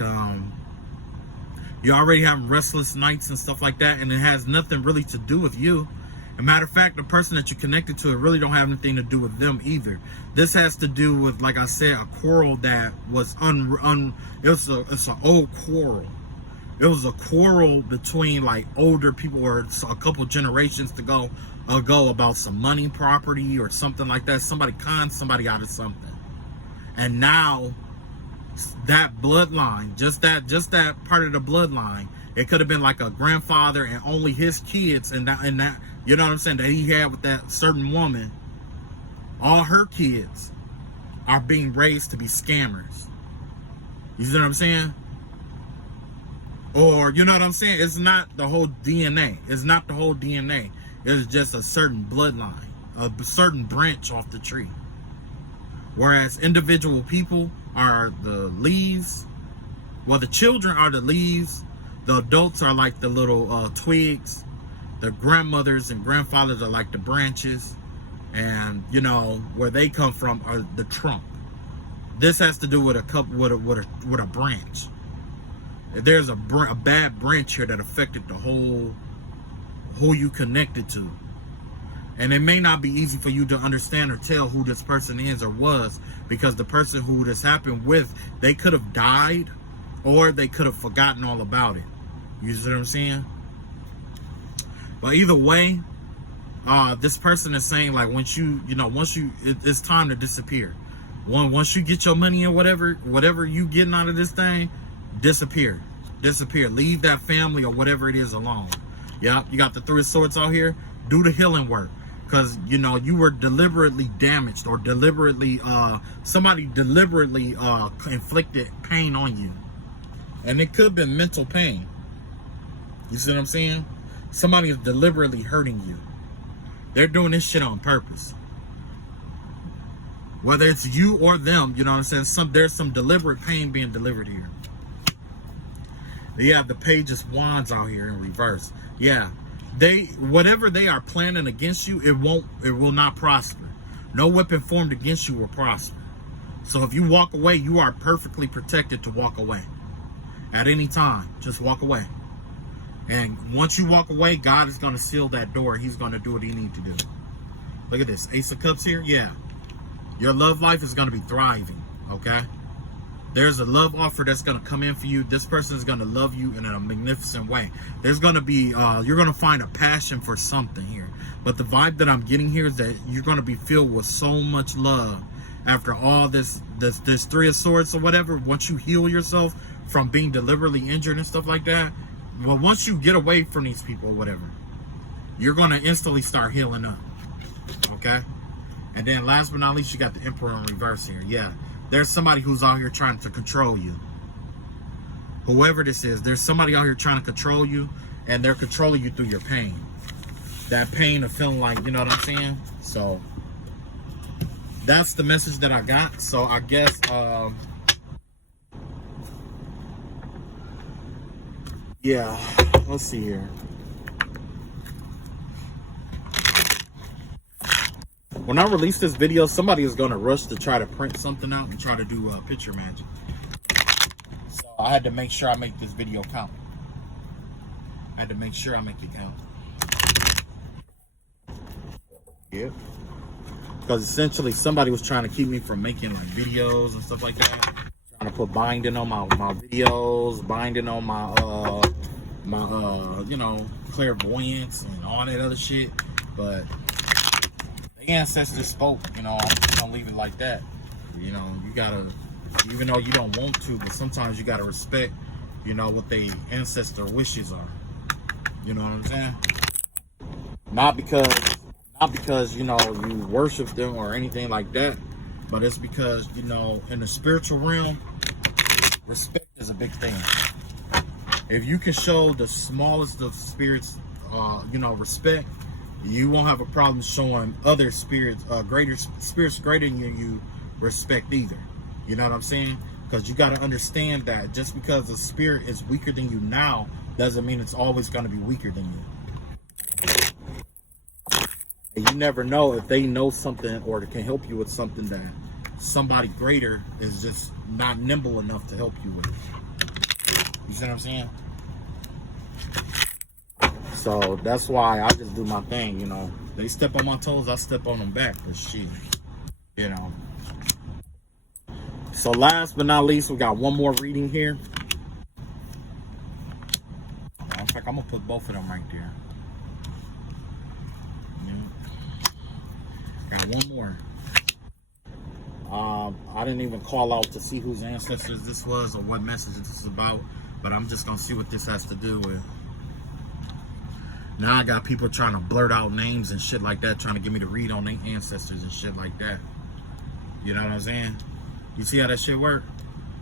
you already have restless nights and stuff like that, and it has nothing really to do with you. As a matter of fact, the person that you're connected to, it really don't have anything to do with them either. This has to do with, like I said, a quarrel that was it's an old quarrel. It was a quarrel between like older people, or a couple generations ago about some money, property, or something like that. Somebody conned somebody out of something, and now that bloodline, just that part of the bloodline, it could have been like a grandfather and only his kids, and that you know what I'm saying, that he had with that certain woman. All her kids are being raised to be scammers. You see what I'm saying? Or, you know what I'm saying? It's not the whole DNA. It's not the whole DNA. It's just a certain bloodline, a certain branch off the tree. Whereas individual people are the leaves. Well, the children are the leaves. The adults are like the little twigs. The grandmothers and grandfathers are like the branches. And, you know, where they come from are the trunk. This has to do with a branch. There's a bad branch here that affected the whole who you connected to. And it may not be easy for you to understand or tell who this person is or was, because the person who this happened with, they could have died or they could have forgotten all about it. You see what I'm saying? But either way, this person is saying, like, it's time to disappear. Once you get your money or whatever you getting out of this thing, disappear. Leave that family or whatever it is alone. Yeah, you got the Three of Swords out here. Do the healing work, because you know you were deliberately damaged, or somebody deliberately inflicted pain on you, and it could have been mental pain. You see what I'm saying? Somebody is deliberately hurting you. They're doing this shit on purpose. Whether it's you or them, you know what I'm saying? There's some deliberate pain being delivered here. Yeah, the Page of Wands out here in reverse. Yeah, whatever they are planning against you, it will not prosper. No weapon formed against you will prosper. So if you walk away, you are perfectly protected to walk away. At any time, just walk away. And once you walk away, God is going to seal that door. He's going to do what he needs to do. Look at this, Ace of Cups here. Yeah, your love life is going to be thriving, okay? There's a love offer that's going to come in for you. This person is going to love you in a magnificent way. There's going to be, you're going to find a passion for something here. But the vibe that I'm getting here is that you're going to be filled with so much love after all this Three of Swords or whatever. Once you heal yourself from being deliberately injured and stuff like that, well, once you get away from these people or whatever, you're going to instantly start healing up. Okay? And then last but not least, you got the Emperor in reverse here. Yeah. There's somebody who's out here trying to control you. Whoever this is, there's somebody out here trying to control you, and they're controlling you through your pain. That pain of feeling like, you know what I'm saying? So, that's the message that I got. So, I guess, yeah, let's see here. When I release this video, somebody is going to rush to try to print something out and try to do picture magic. So I had to make sure I make this video count. I had to make sure I make it count. Yep. Because essentially somebody was trying to keep me from making like videos and stuff like that. Trying to put binding on my videos, binding on my my you know, clairvoyance and all that other shit. But the ancestors spoke, you know. I'm just gonna leave it like that. You know, you gotta, even though you don't want to, but sometimes you gotta respect, you know, what they ancestor wishes are. You know what I'm saying? Not because, you know, you worship them or anything like that, but it's because, you know, in the spiritual realm, respect is a big thing. If you can show the smallest of spirits, you know, respect, you won't have a problem showing other spirits, spirits greater than you respect either. You know what I'm saying? Because you got to understand that just because a spirit is weaker than you now doesn't mean it's always going to be weaker than you. And you never know if they know something or can help you with something that somebody greater is just not nimble enough to help you with. You see what I'm saying? So that's why I just do my thing, you know. They step on my toes, I step on them back, but shit, you know. So last but not least, we got one more reading here. In fact, I'm gonna put both of them right there. Yeah. Got one more. I didn't even call out to see whose ancestors this was or what message this is about, but I'm just gonna see what this has to do with. Now I got people trying to blurt out names and shit like that, trying to get me to read on their ancestors and shit like that. You know what I'm saying? You see how that shit work?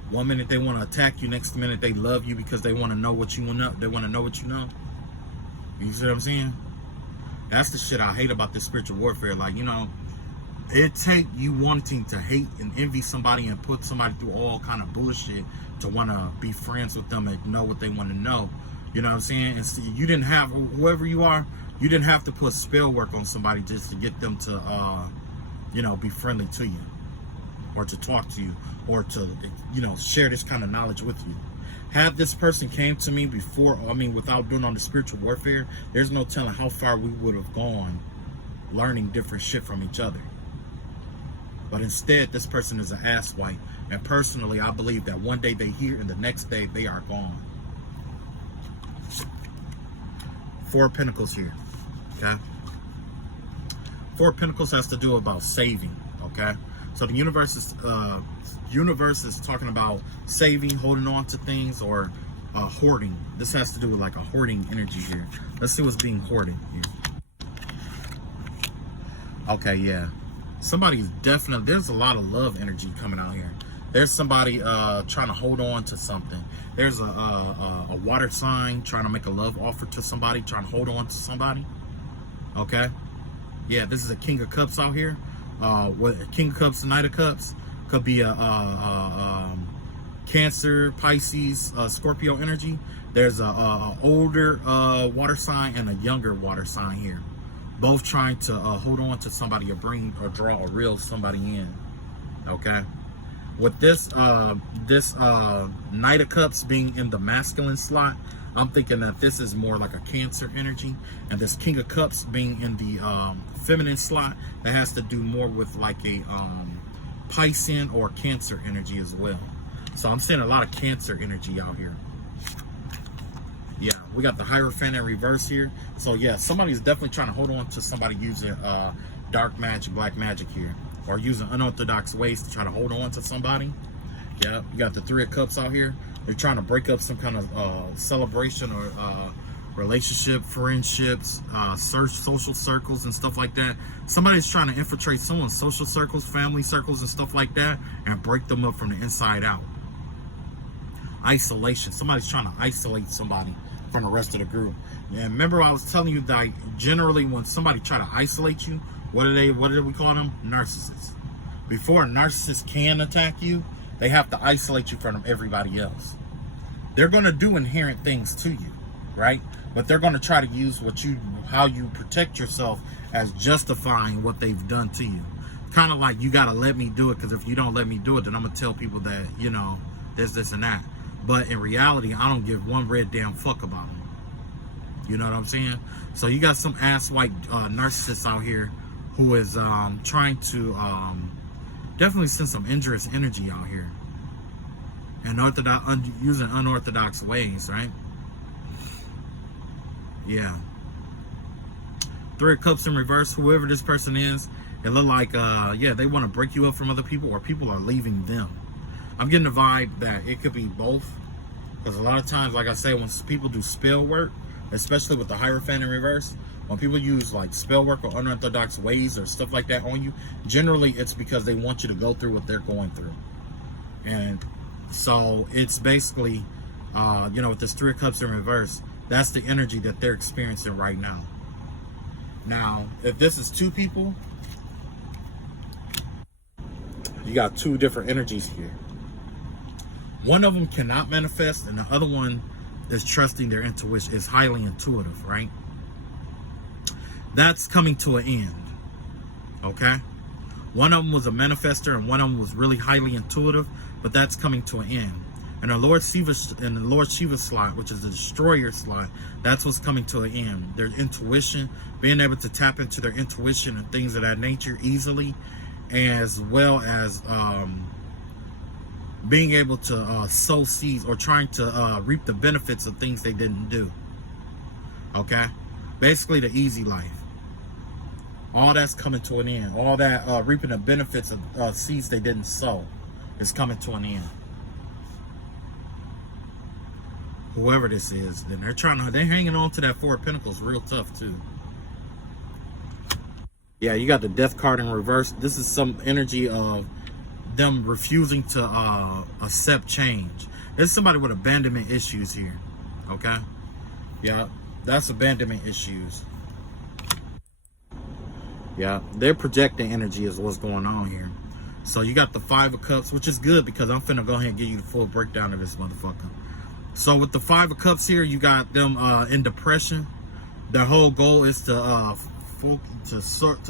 One minute they want to attack you, next minute they love you because they want to know what you want to know. They want to know what you know. You see what I'm saying? That's the shit I hate about this spiritual warfare. Like, you know, it take you wanting to hate and envy somebody and put somebody through all kind of bullshit to want to be friends with them and know what they want to know. You know what I'm saying? And see, you didn't have, whoever you are, you didn't have to put spell work on somebody just to get them to, you know, be friendly to you or to talk to you or to, you know, share this kind of knowledge with you. Had this person came to me before, I mean, without doing all the spiritual warfare, there's no telling how far we would have gone learning different shit from each other. But instead, this person is an asswipe. And personally, I believe that one day they here and the next day they are gone. 4 of Pentacles here, okay? 4 of Pentacles has to do about saving, okay? So the universe is talking about saving, holding on to things, or hoarding. This has to do with like a hoarding energy here. Let's see what's being hoarded here. Okay, yeah. Somebody's definitely, there's a lot of love energy coming out here. There's somebody trying to hold on to something. There's a water sign trying to make a love offer to somebody, trying to hold on to somebody. Okay? Yeah, this is a King of Cups out here. King of Cups, Knight of Cups. Could be a Cancer, Pisces, Scorpio energy. There's a older water sign and a younger water sign here. Both trying to hold on to somebody or bring or draw or reel somebody in. Okay? With this Knight of Cups being in the masculine slot, I'm thinking that this is more like a Cancer energy, and this King of Cups being in the feminine slot, that has to do more with like a Piscean or Cancer energy as well. So I'm seeing a lot of Cancer energy out here. Yeah, we got the Hierophant in reverse here. So yeah, somebody's definitely trying to hold on to somebody using dark magic, black magic here, or using unorthodox ways to try to hold on to somebody. Yeah, you got the 3 of Cups out here. They're trying to break up some kind of celebration or relationship, friendships, social circles and stuff like that. Somebody's trying to infiltrate someone's social circles, family circles and stuff like that, and break them up from the inside out. Isolation. Somebody's trying to isolate somebody from the rest of the group. And remember I was telling you that generally when somebody try to isolate you, what do we call them? Narcissists. Before a narcissist can attack you, they have to isolate you from everybody else. They're going to do inherent things to you, right? But they're going to try to use how you protect yourself as justifying what they've done to you. Kind of like, you got to let me do it, because if you don't let me do it, then I'm going to tell people that, you know, this and that. But in reality, I don't give one red damn fuck about them. You know what I'm saying? So you got some asswipe narcissists out here who is trying to definitely send some injurious energy out here, and using unorthodox ways, right? Yeah. Three of Cups in reverse. Whoever this person is, it look like, yeah, they want to break you up from other people, or people are leaving them. I'm getting the vibe that it could be both. Because a lot of times, like I say, when people do spell work, especially with the Hierophant in reverse, when people use like spell work or unorthodox ways or stuff like that on you, generally it's because they want you to go through what they're going through. And so it's basically, you know, with this Three of Cups in reverse, that's the energy that they're experiencing right now. Now, if this is two people, you got two different energies here. One of them cannot manifest, and the other one is trusting their intuition, is highly intuitive, right? That's coming to an end, okay? One of them was a manifester, and one of them was really highly intuitive, but that's coming to an end. And the Lord Shiva slot, which is the destroyer slot, that's what's coming to an end. Their intuition, being able to tap into their intuition and things of that nature easily, as well as being able to sow seeds or trying to reap the benefits of things they didn't do. Okay? Basically the easy life. All that's coming to an end. All that reaping the benefits of seeds they didn't sow is coming to an end. Whoever this is, then they're hanging on to that Four of Pentacles real tough too. Yeah, you got the Death card in reverse. This is some energy of them refusing to accept change. There's somebody with abandonment issues here. Okay? Yeah, that's abandonment issues. Yeah, they're projecting energy is what's going on here. So you got the Five of Cups, which is good because I'm finna go ahead and give you the full breakdown of this motherfucker. So with the Five of Cups here, you got them in depression. Their whole goal is to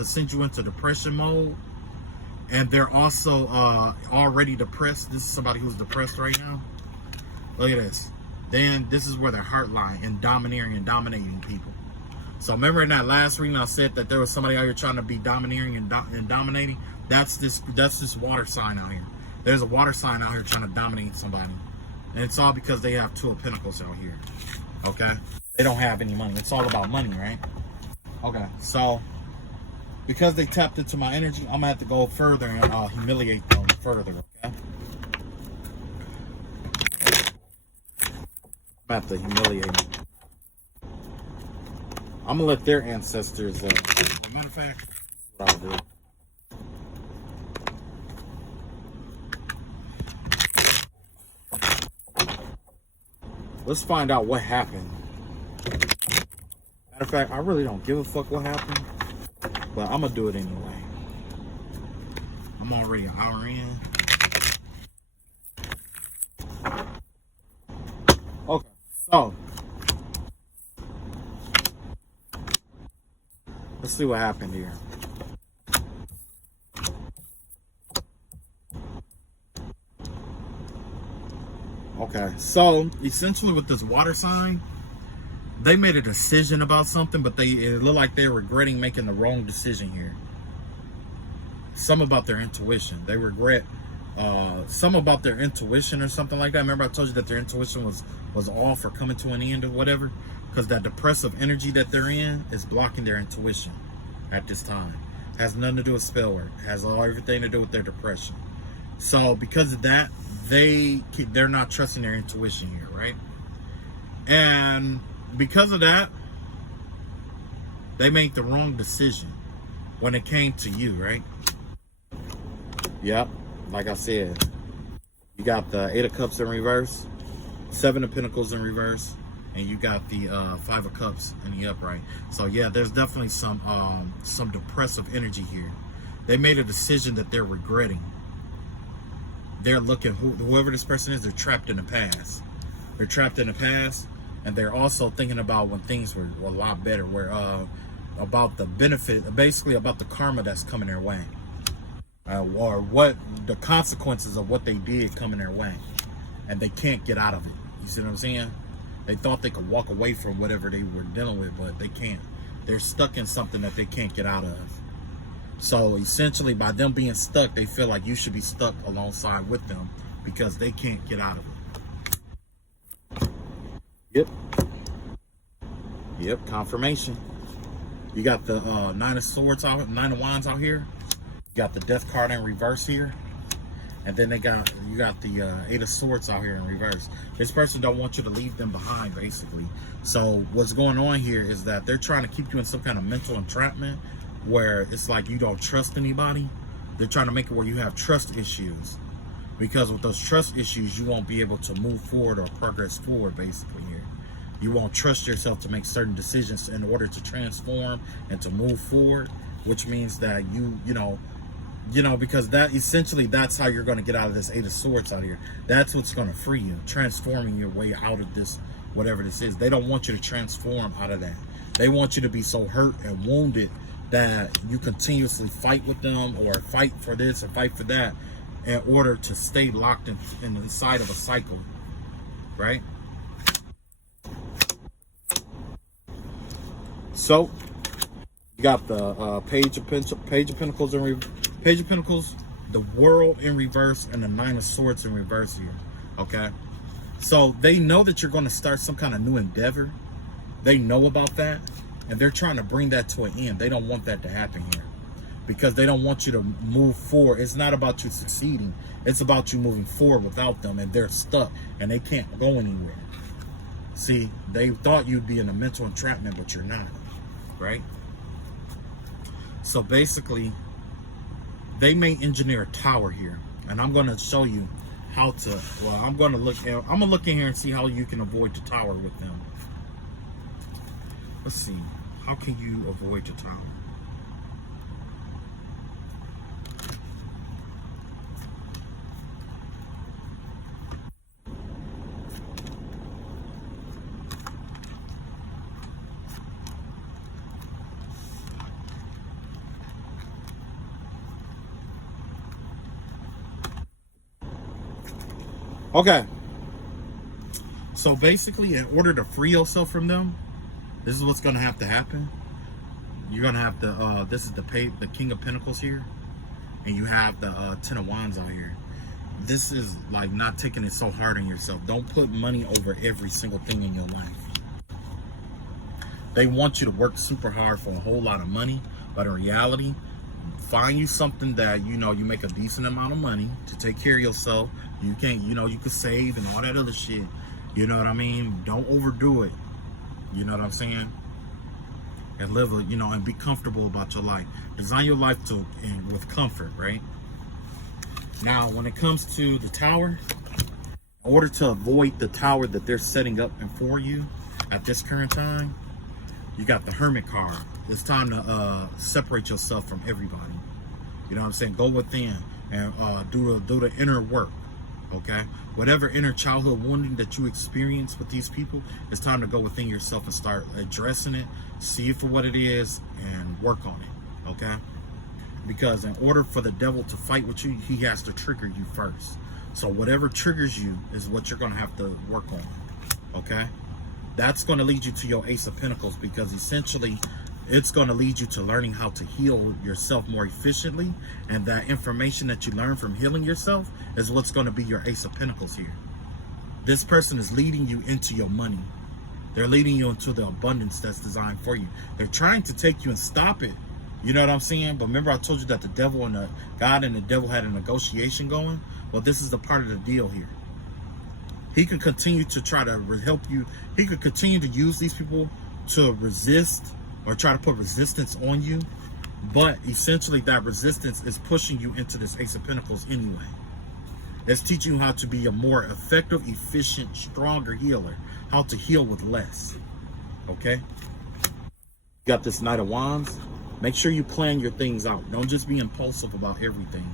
send you into depression mode. And they're also already depressed. This is somebody who's depressed right now. Look at this. Then this is where their heart lie in dominating people. So remember in that last reading I said that there was somebody out here trying to be domineering and dominating. That's this water sign out here. There's a water sign out here trying to dominate somebody. And it's all because they have Two of Pentacles out here. Okay? They don't have any money. It's all about money, right? Okay, so because they tapped into my energy, I'm gonna have to go further and humiliate them further, okay? I'm gonna have to humiliate them. I'm gonna let their ancestors, matter of fact, what I'll do. Let's find out what happened. Matter of fact, I really don't give a fuck what happened, but I'm gonna do it anyway. I'm already an hour in. Okay, so let's see what happened here. Okay, so essentially with this water sign, they made a decision about something, but it looked like they're regretting making the wrong decision here. Some about their intuition. They regret some about their intuition or something like that. Remember I told you that their intuition was off or coming to an end or whatever? Because that depressive energy that they're in is blocking their intuition at this time. It has nothing to do with spell work. It has everything to do with their depression. So because of that, they're not trusting their intuition here, right? And because of that, they made the wrong decision when it came to you, right? Yep, like I said, you got the Eight of Cups in reverse, Seven of Pentacles in reverse, and you got the Five of Cups in the upright. So yeah, there's definitely some depressive energy here. They made a decision that they're regretting. They're looking, whoever this person is, they're trapped in the past. They're trapped in the past, and they're also thinking about when things were a lot better, where about the benefit, basically about the karma that's coming their way, or what the consequences of what they did coming their way, and they can't get out of it. You see what I'm saying? They thought they could walk away from whatever they were dealing with, but they can't. They're stuck in something that they can't get out of. So essentially, by them being stuck, they feel like you should be stuck alongside with them because they can't get out of it. Yep. Yep, confirmation. You got the Nine of Swords out, Nine of Wands out here. You got the Death card in reverse here. And then you got the Eight of Swords out here in reverse. This person don't want you to leave them behind, basically. So what's going on here is that they're trying to keep you in some kind of mental entrapment where it's like you don't trust anybody. They're trying to make it where you have trust issues. Because with those trust issues, you won't be able to move forward or progress forward, basically here. You won't trust yourself to make certain decisions in order to transform and to move forward, which means that you know, because that essentially that's how you're going to get out of this Eight of Swords out here. That's what's going to free you, transforming your way out of this, whatever this is. They don't want you to transform out of that. They want you to be so hurt and wounded that you continuously fight with them or fight for this or fight for that in order to stay locked in inside of a cycle, right? So you got the Page of Pentacles Page of Pentacles, the World in reverse, and the Nine of Swords in reverse here. Okay, so they know that you're going to start some kind of new endeavor. They know about that, and they're trying to bring that to an end. They don't want that to happen here because they don't want you to move forward. It's not about you succeeding. It's about you moving forward without them, and they're stuck and they can't go anywhere. See, they thought you'd be in a mental entrapment, but you're not, right? So basically, they may engineer a tower here, and I'm going to show you how to. Well, I'm going to look in here and see how you can avoid the tower with them. Let's see. How can you avoid the tower? Okay, so basically, in order to free yourself from them, this is what's going to have to happen. You're going to have to, this is the King of Pentacles here, and you have the Ten of Wands out here. This is like not taking it so hard on yourself. Don't put money over every single thing in your life. They want you to work super hard for a whole lot of money, but in reality, find you something that, you make a decent amount of money to take care of yourself. You can't, you can save and all that other shit. You know what I mean? Don't overdo it. You know what I'm saying? And live, and be comfortable about your life. Design your life with comfort, right? Now, when it comes to the tower, in order to avoid the tower that they're setting up for you at this current time, you got the Hermit card. It's time to separate yourself from everybody. You know what I'm saying? Go within and do the inner work. Okay, whatever inner childhood wounding that you experience with these people, it's time to go within yourself and start addressing it, see it for what it is, and work on it. Okay, because in order for the devil to fight with you, he has to trigger you first. So whatever triggers you is what you're going to have to work on. Okay, that's going to lead you to your Ace of Pentacles, because essentially it's going to lead you to learning how to heal yourself more efficiently, and that information that you learn from healing yourself is what's going to be your Ace of Pentacles here. This person is leading you into your money. They're leading you into the abundance that's designed for you. They're trying to take you and stop it. You know what I'm saying? But remember I told you that the devil and God and the devil had a negotiation going? Well, this is the part of the deal here. He could continue to try to help you. He could continue to use these people to resist or try to put resistance on you, but essentially that resistance is pushing you into this Ace of Pentacles anyway. It's teaching you how to be a more effective, efficient, stronger healer, how to heal with less. Okay? You got this Knight of Wands. Make sure you plan your things out. Don't just be impulsive about everything.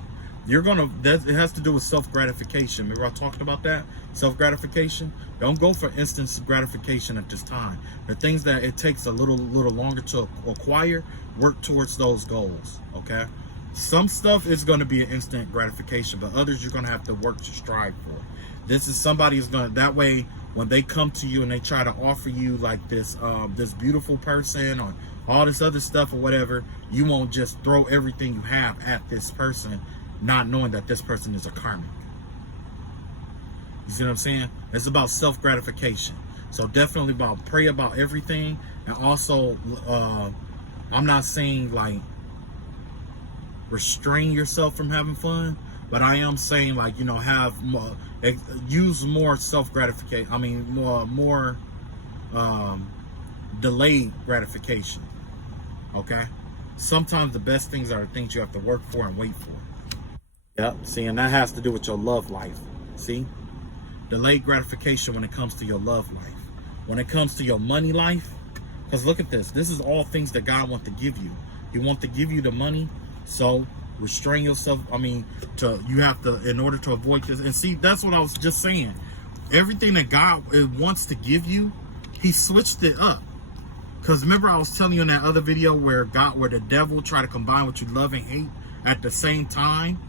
It has to do with self-gratification. Remember I talked about that? Self-gratification. Don't go for instant gratification at this time. The things that it takes a little longer to acquire, work towards those goals, okay? Some stuff is going to be an instant gratification, but others you're going to have to work to strive for. This is somebody is going to, that way, when they come to you and they try to offer you like this beautiful person or all this other stuff or whatever, you won't just throw everything you have at this person, not knowing that this person is a karmic. You see what I'm saying? It's about self-gratification. So definitely pray about everything. And also, I'm not saying like restrain yourself from having fun, but I am saying like, you know, have more, use more self-gratification. I mean, more delayed gratification. Okay, sometimes the best things are the things you have to work for and wait for. Yep. See, and that has to do with your love life. See, delayed gratification when it comes to your love life. When it comes to your money life, because look at this. This is all things that God wants to give you. He wants to give you the money. So restrain yourself. I mean, you have to, in order to avoid this. And see, that's what I was just saying. Everything that God wants to give you, He switched it up. Because remember, I was telling you in that other video where the devil tried to combine what you love and hate at the same time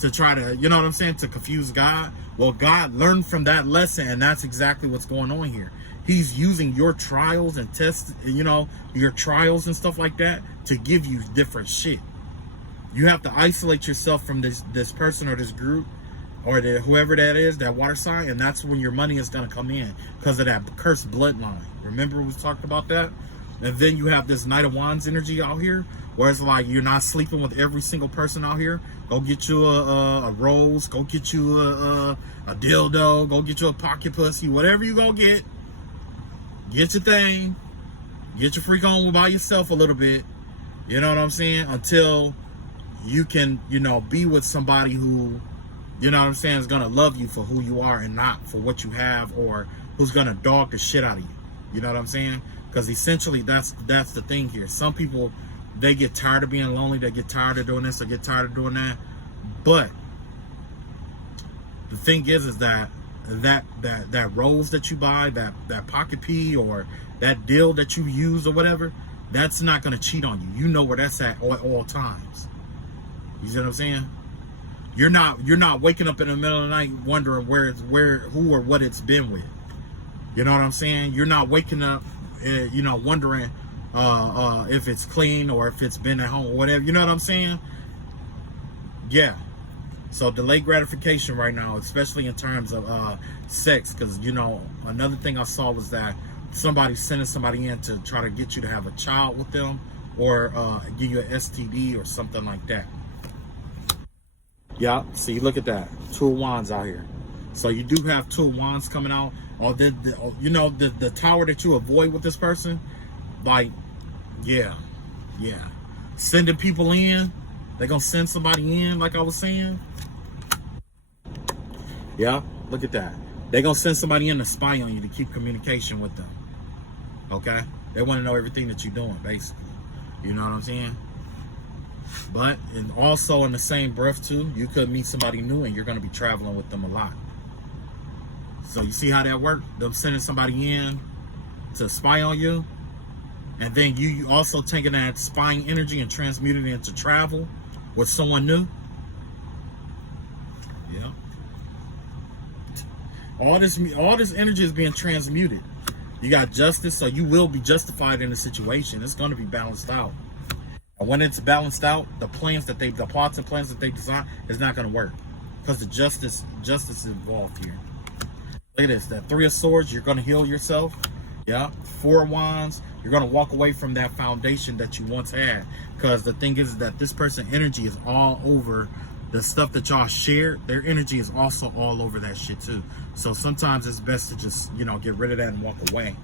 to try to, you know what I'm saying, to confuse God. Well, God learned from that lesson, and that's exactly what's going on here. He's using your trials and tests, you know, your trials and stuff like that to give you different shit. You have to isolate yourself from this person or this group or whoever that is, that water sign, and that's when your money is going to come in because of that cursed bloodline. Remember we talked about that? And then you have this Knight of Wands energy out here, where it's like you're not sleeping with every single person out here. Go get you a rose, go get you a dildo, go get you a pocket pussy, whatever you go get your thing, get your freak on by yourself a little bit, you know what I'm saying, until you can, you know, be with somebody who, you know what I'm saying, is gonna love you for who you are and not for what you have, or who's gonna dog the shit out of you. You know what I'm saying? Because essentially that's the thing here. Some people, they get tired of being lonely, they get tired of doing this, they get tired of doing that. But the thing is that rose that you buy, that pocket pea, or that deal that you use or whatever, that's not gonna cheat on you. You know where that's at all times. You see what I'm saying? You're not waking up in the middle of the night wondering who or what it's been with. You know what I'm saying? You're not waking up, you know, wondering if it's clean or if it's been at home or whatever. You know what I'm saying? Yeah. So delayed gratification right now, especially in terms of sex, because, you know, another thing I saw was that somebody's sending somebody in to try to get you to have a child with them, or give you an STD or something like that. Yeah, see, look at that. 2 of Wands out here. So you do have 2 of Wands coming out. Or you know, the tower that you avoid with this person, like, yeah. Sending people in. They're going to send somebody in, like I was saying. Yeah, look at that. They're going to send somebody in to spy on you, to keep communication with them. Okay? They want to know everything that you're doing, basically. You know what I'm saying? But, and also in the same breath too, you could meet somebody new and you're going to be traveling with them a lot. So you see how that worked? Them sending somebody in to spy on you, and then you also taking that spying energy and transmuting it into travel with someone new. Yeah. All this energy is being transmuted. You got justice, so you will be justified in the situation. It's going to be balanced out. And when it's balanced out, the plots and plans that they design is not going to work, because the justice is involved here. Look at this, that 3 of Swords, you're going to heal yourself. Yeah. 4 of Wands, you're going to walk away from that foundation that you once had. Because the thing is that this person's energy is all over the stuff that y'all shared. Their energy is also all over that shit too. So sometimes it's best to just, you know, get rid of that and walk away.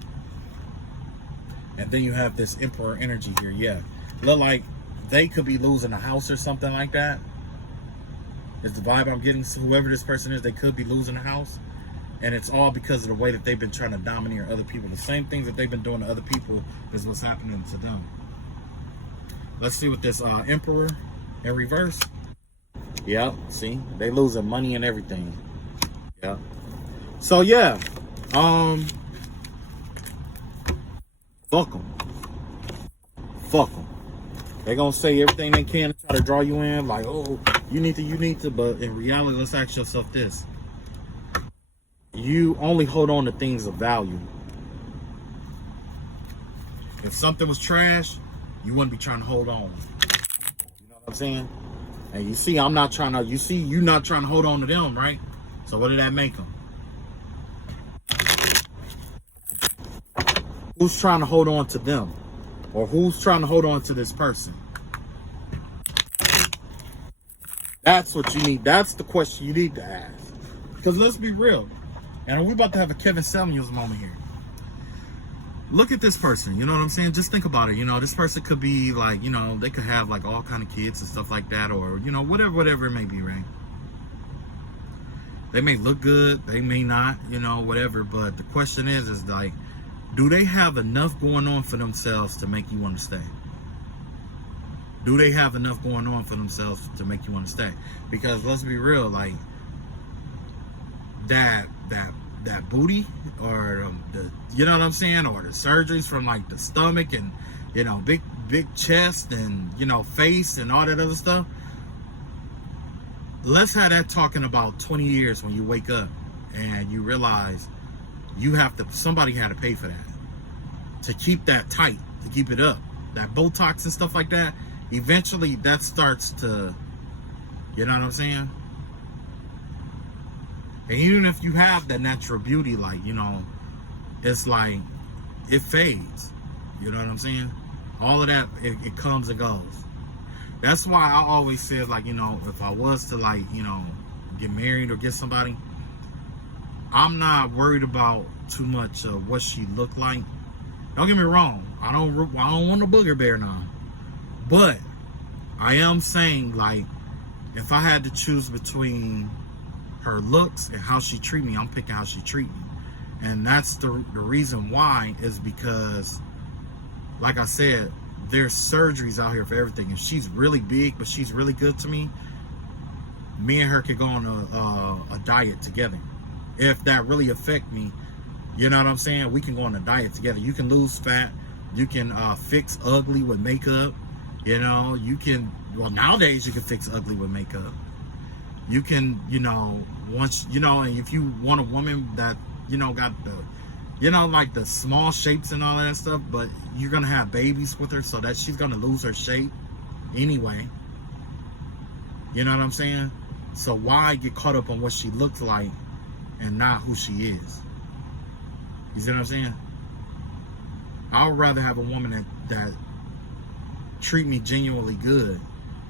And then you have this Emperor energy here. Yeah. Look like they could be losing a house or something like that. It's the vibe I'm getting. So whoever this person is, they could be losing a house. And it's all because of the way that they've been trying to domineer other people. The same things that they've been doing to other people is what's happening to them. Let's see what this Emperor in reverse. Yep, see? They losing money and everything. Yep. So, yeah. Fuck them. Fuck them. They're going to say everything they can to try to draw you in. Like, oh, you need to. But in reality, let's ask yourself this. You only hold on to things of value. If something was trash, you wouldn't be trying to hold on. You know what I'm saying? And you see, you're not trying to hold on to them, right? So what did that make them? Who's trying to hold on to them? Or who's trying to hold on to this person? That's what you need. That's the question you need to ask. Because let's be real. And we're about to have a Kevin Samuels moment here. Look at this person. You know what I'm saying? Just think about it. You know, this person could be like, you know, they could have like all kind of kids and stuff like that. Or, you know, whatever it may be, right? They may look good. They may not, you know, whatever. But the question is like, do they have enough going on for themselves to make you want to stay? Do they have enough going on for themselves to make you want to stay? Because let's be real, like that booty or the, you know what I'm saying, or the surgeries from like the stomach and, you know, big chest and, you know, face and all that other stuff. Let's have that talking about 20 years when you wake up and you realize you have to, somebody had to pay for that, to keep that tight, to keep it up. That Botox and stuff like that, eventually that starts to, you know what I'm saying? And even if you have that natural beauty, like, you know, it's like, it fades. You know what I'm saying? All of that, it comes and goes. That's why I always said, like, you know, if I was to, like, you know, get married or get somebody, I'm not worried about too much of what she looked like. Don't get me wrong. I don't want a booger bear now. But I am saying, like, if I had to choose between her looks and how she treat me, I'm picking how she treat me. And that's the reason why is because, like I said, there's surgeries out here for everything. If she's really big, but she's really good to me, me and her could go on a diet together. If that really affect me, you know what I'm saying? We can go on a diet together. You can lose fat. You can fix ugly with makeup. You know, you can, well, nowadays you can fix ugly with makeup. You can, you know, once, you know, and if you want a woman that, you know, got the, you know, like the small shapes and all that stuff, but you're going to have babies with her so that she's going to lose her shape anyway. You know what I'm saying? So why get caught up on what she looks like and not who she is? You see what I'm saying? I would rather have a woman that treat me genuinely good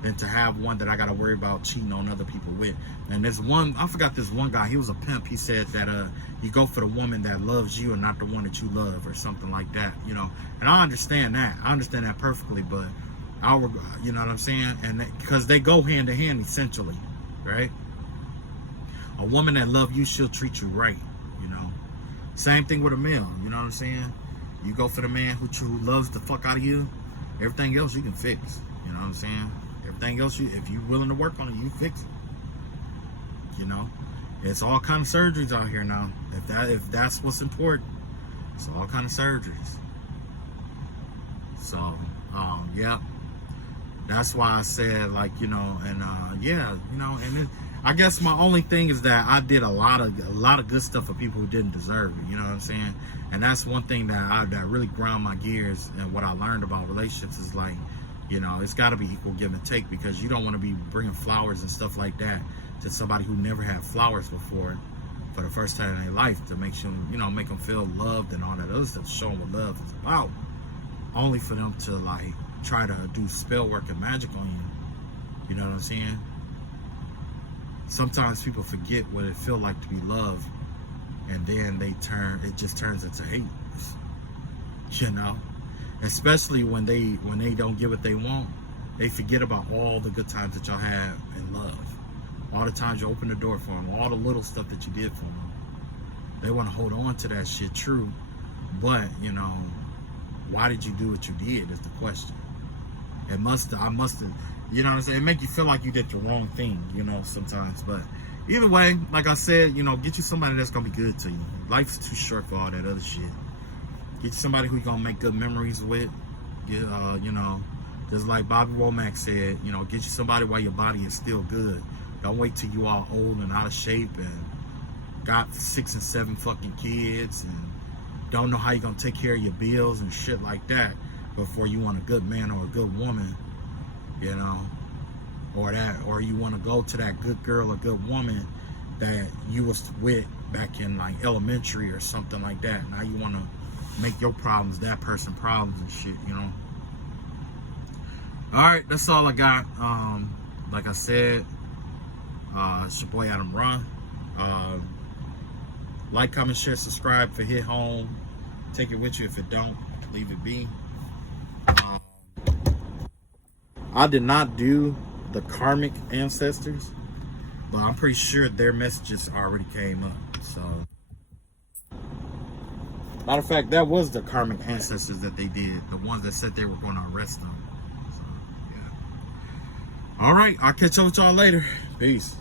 than to have one that I gotta worry about cheating on other people with. And there's one, I forgot this one guy, he was a pimp. He said that you go for the woman that loves you and not the one that you love, or something like that, you know. And I understand that. I understand that perfectly, but I would, you know what I'm saying? And because they go hand to hand essentially, right? A woman that loves you, she'll treat you right, you know. Same thing with a male, you know what I'm saying? You go for the man who loves the fuck out of you, everything else you can fix, you know what I'm saying? Everything else, if you're willing to work on it, you fix it. You know, it's all kind of surgeries out here now. If that's what's important, it's all kind of surgeries. So, yeah, that's why I said, like, you know, and yeah, you know, and I guess my only thing is that I did a lot of good stuff for people who didn't deserve it. You know what I'm saying? And that's one thing that really ground my gears. And what I learned about relationships is, like, you know, it's got to be equal give and take, because you don't want to be bringing flowers and stuff like that to somebody who never had flowers before for the first time in their life, to make them, you know, make them feel loved and all that other stuff, show them what love is about, only for them to, like, try to do spell work and magic on you. You know what I'm saying? Sometimes people forget what it feels like to be loved, and then it just turns into hate, you know? Especially when they don't get what they want, they forget about all the good times that y'all have in love. All the times you open the door for them, all the little stuff that you did for them. They want to hold on to that shit, true. But, you know, why did you do what you did is the question. I must have, you know what I'm saying? It make you feel like you did the wrong thing, you know, sometimes. But either way, like I said, you know, get you somebody that's going to be good to you. Life's too short for all that other shit. Get you somebody who you're going to make good memories with. Get, you know, just like Bobby Womack said, you know, get you somebody while your body is still good. Don't wait till you all old and out of shape and got 6 and 7 fucking kids and don't know how you're going to take care of your bills and shit like that before you want a good man or a good woman, you know, or you want to go to that good girl or good woman that you was with back in, like, elementary or something like that. Now you want to make your problems that person problems and shit, you know. All right, that's all I got. Like I said, it's your boy Adam Run. Like, comment, share, subscribe if it hit home. Take it with you. If it don't, leave it be. I did not do the karmic ancestors, but I'm pretty sure their messages already came up. So, matter of fact, that was the karmic ancestors that they did. The ones that said they were going to arrest them. So, yeah. All right, I'll catch up with y'all later. Peace.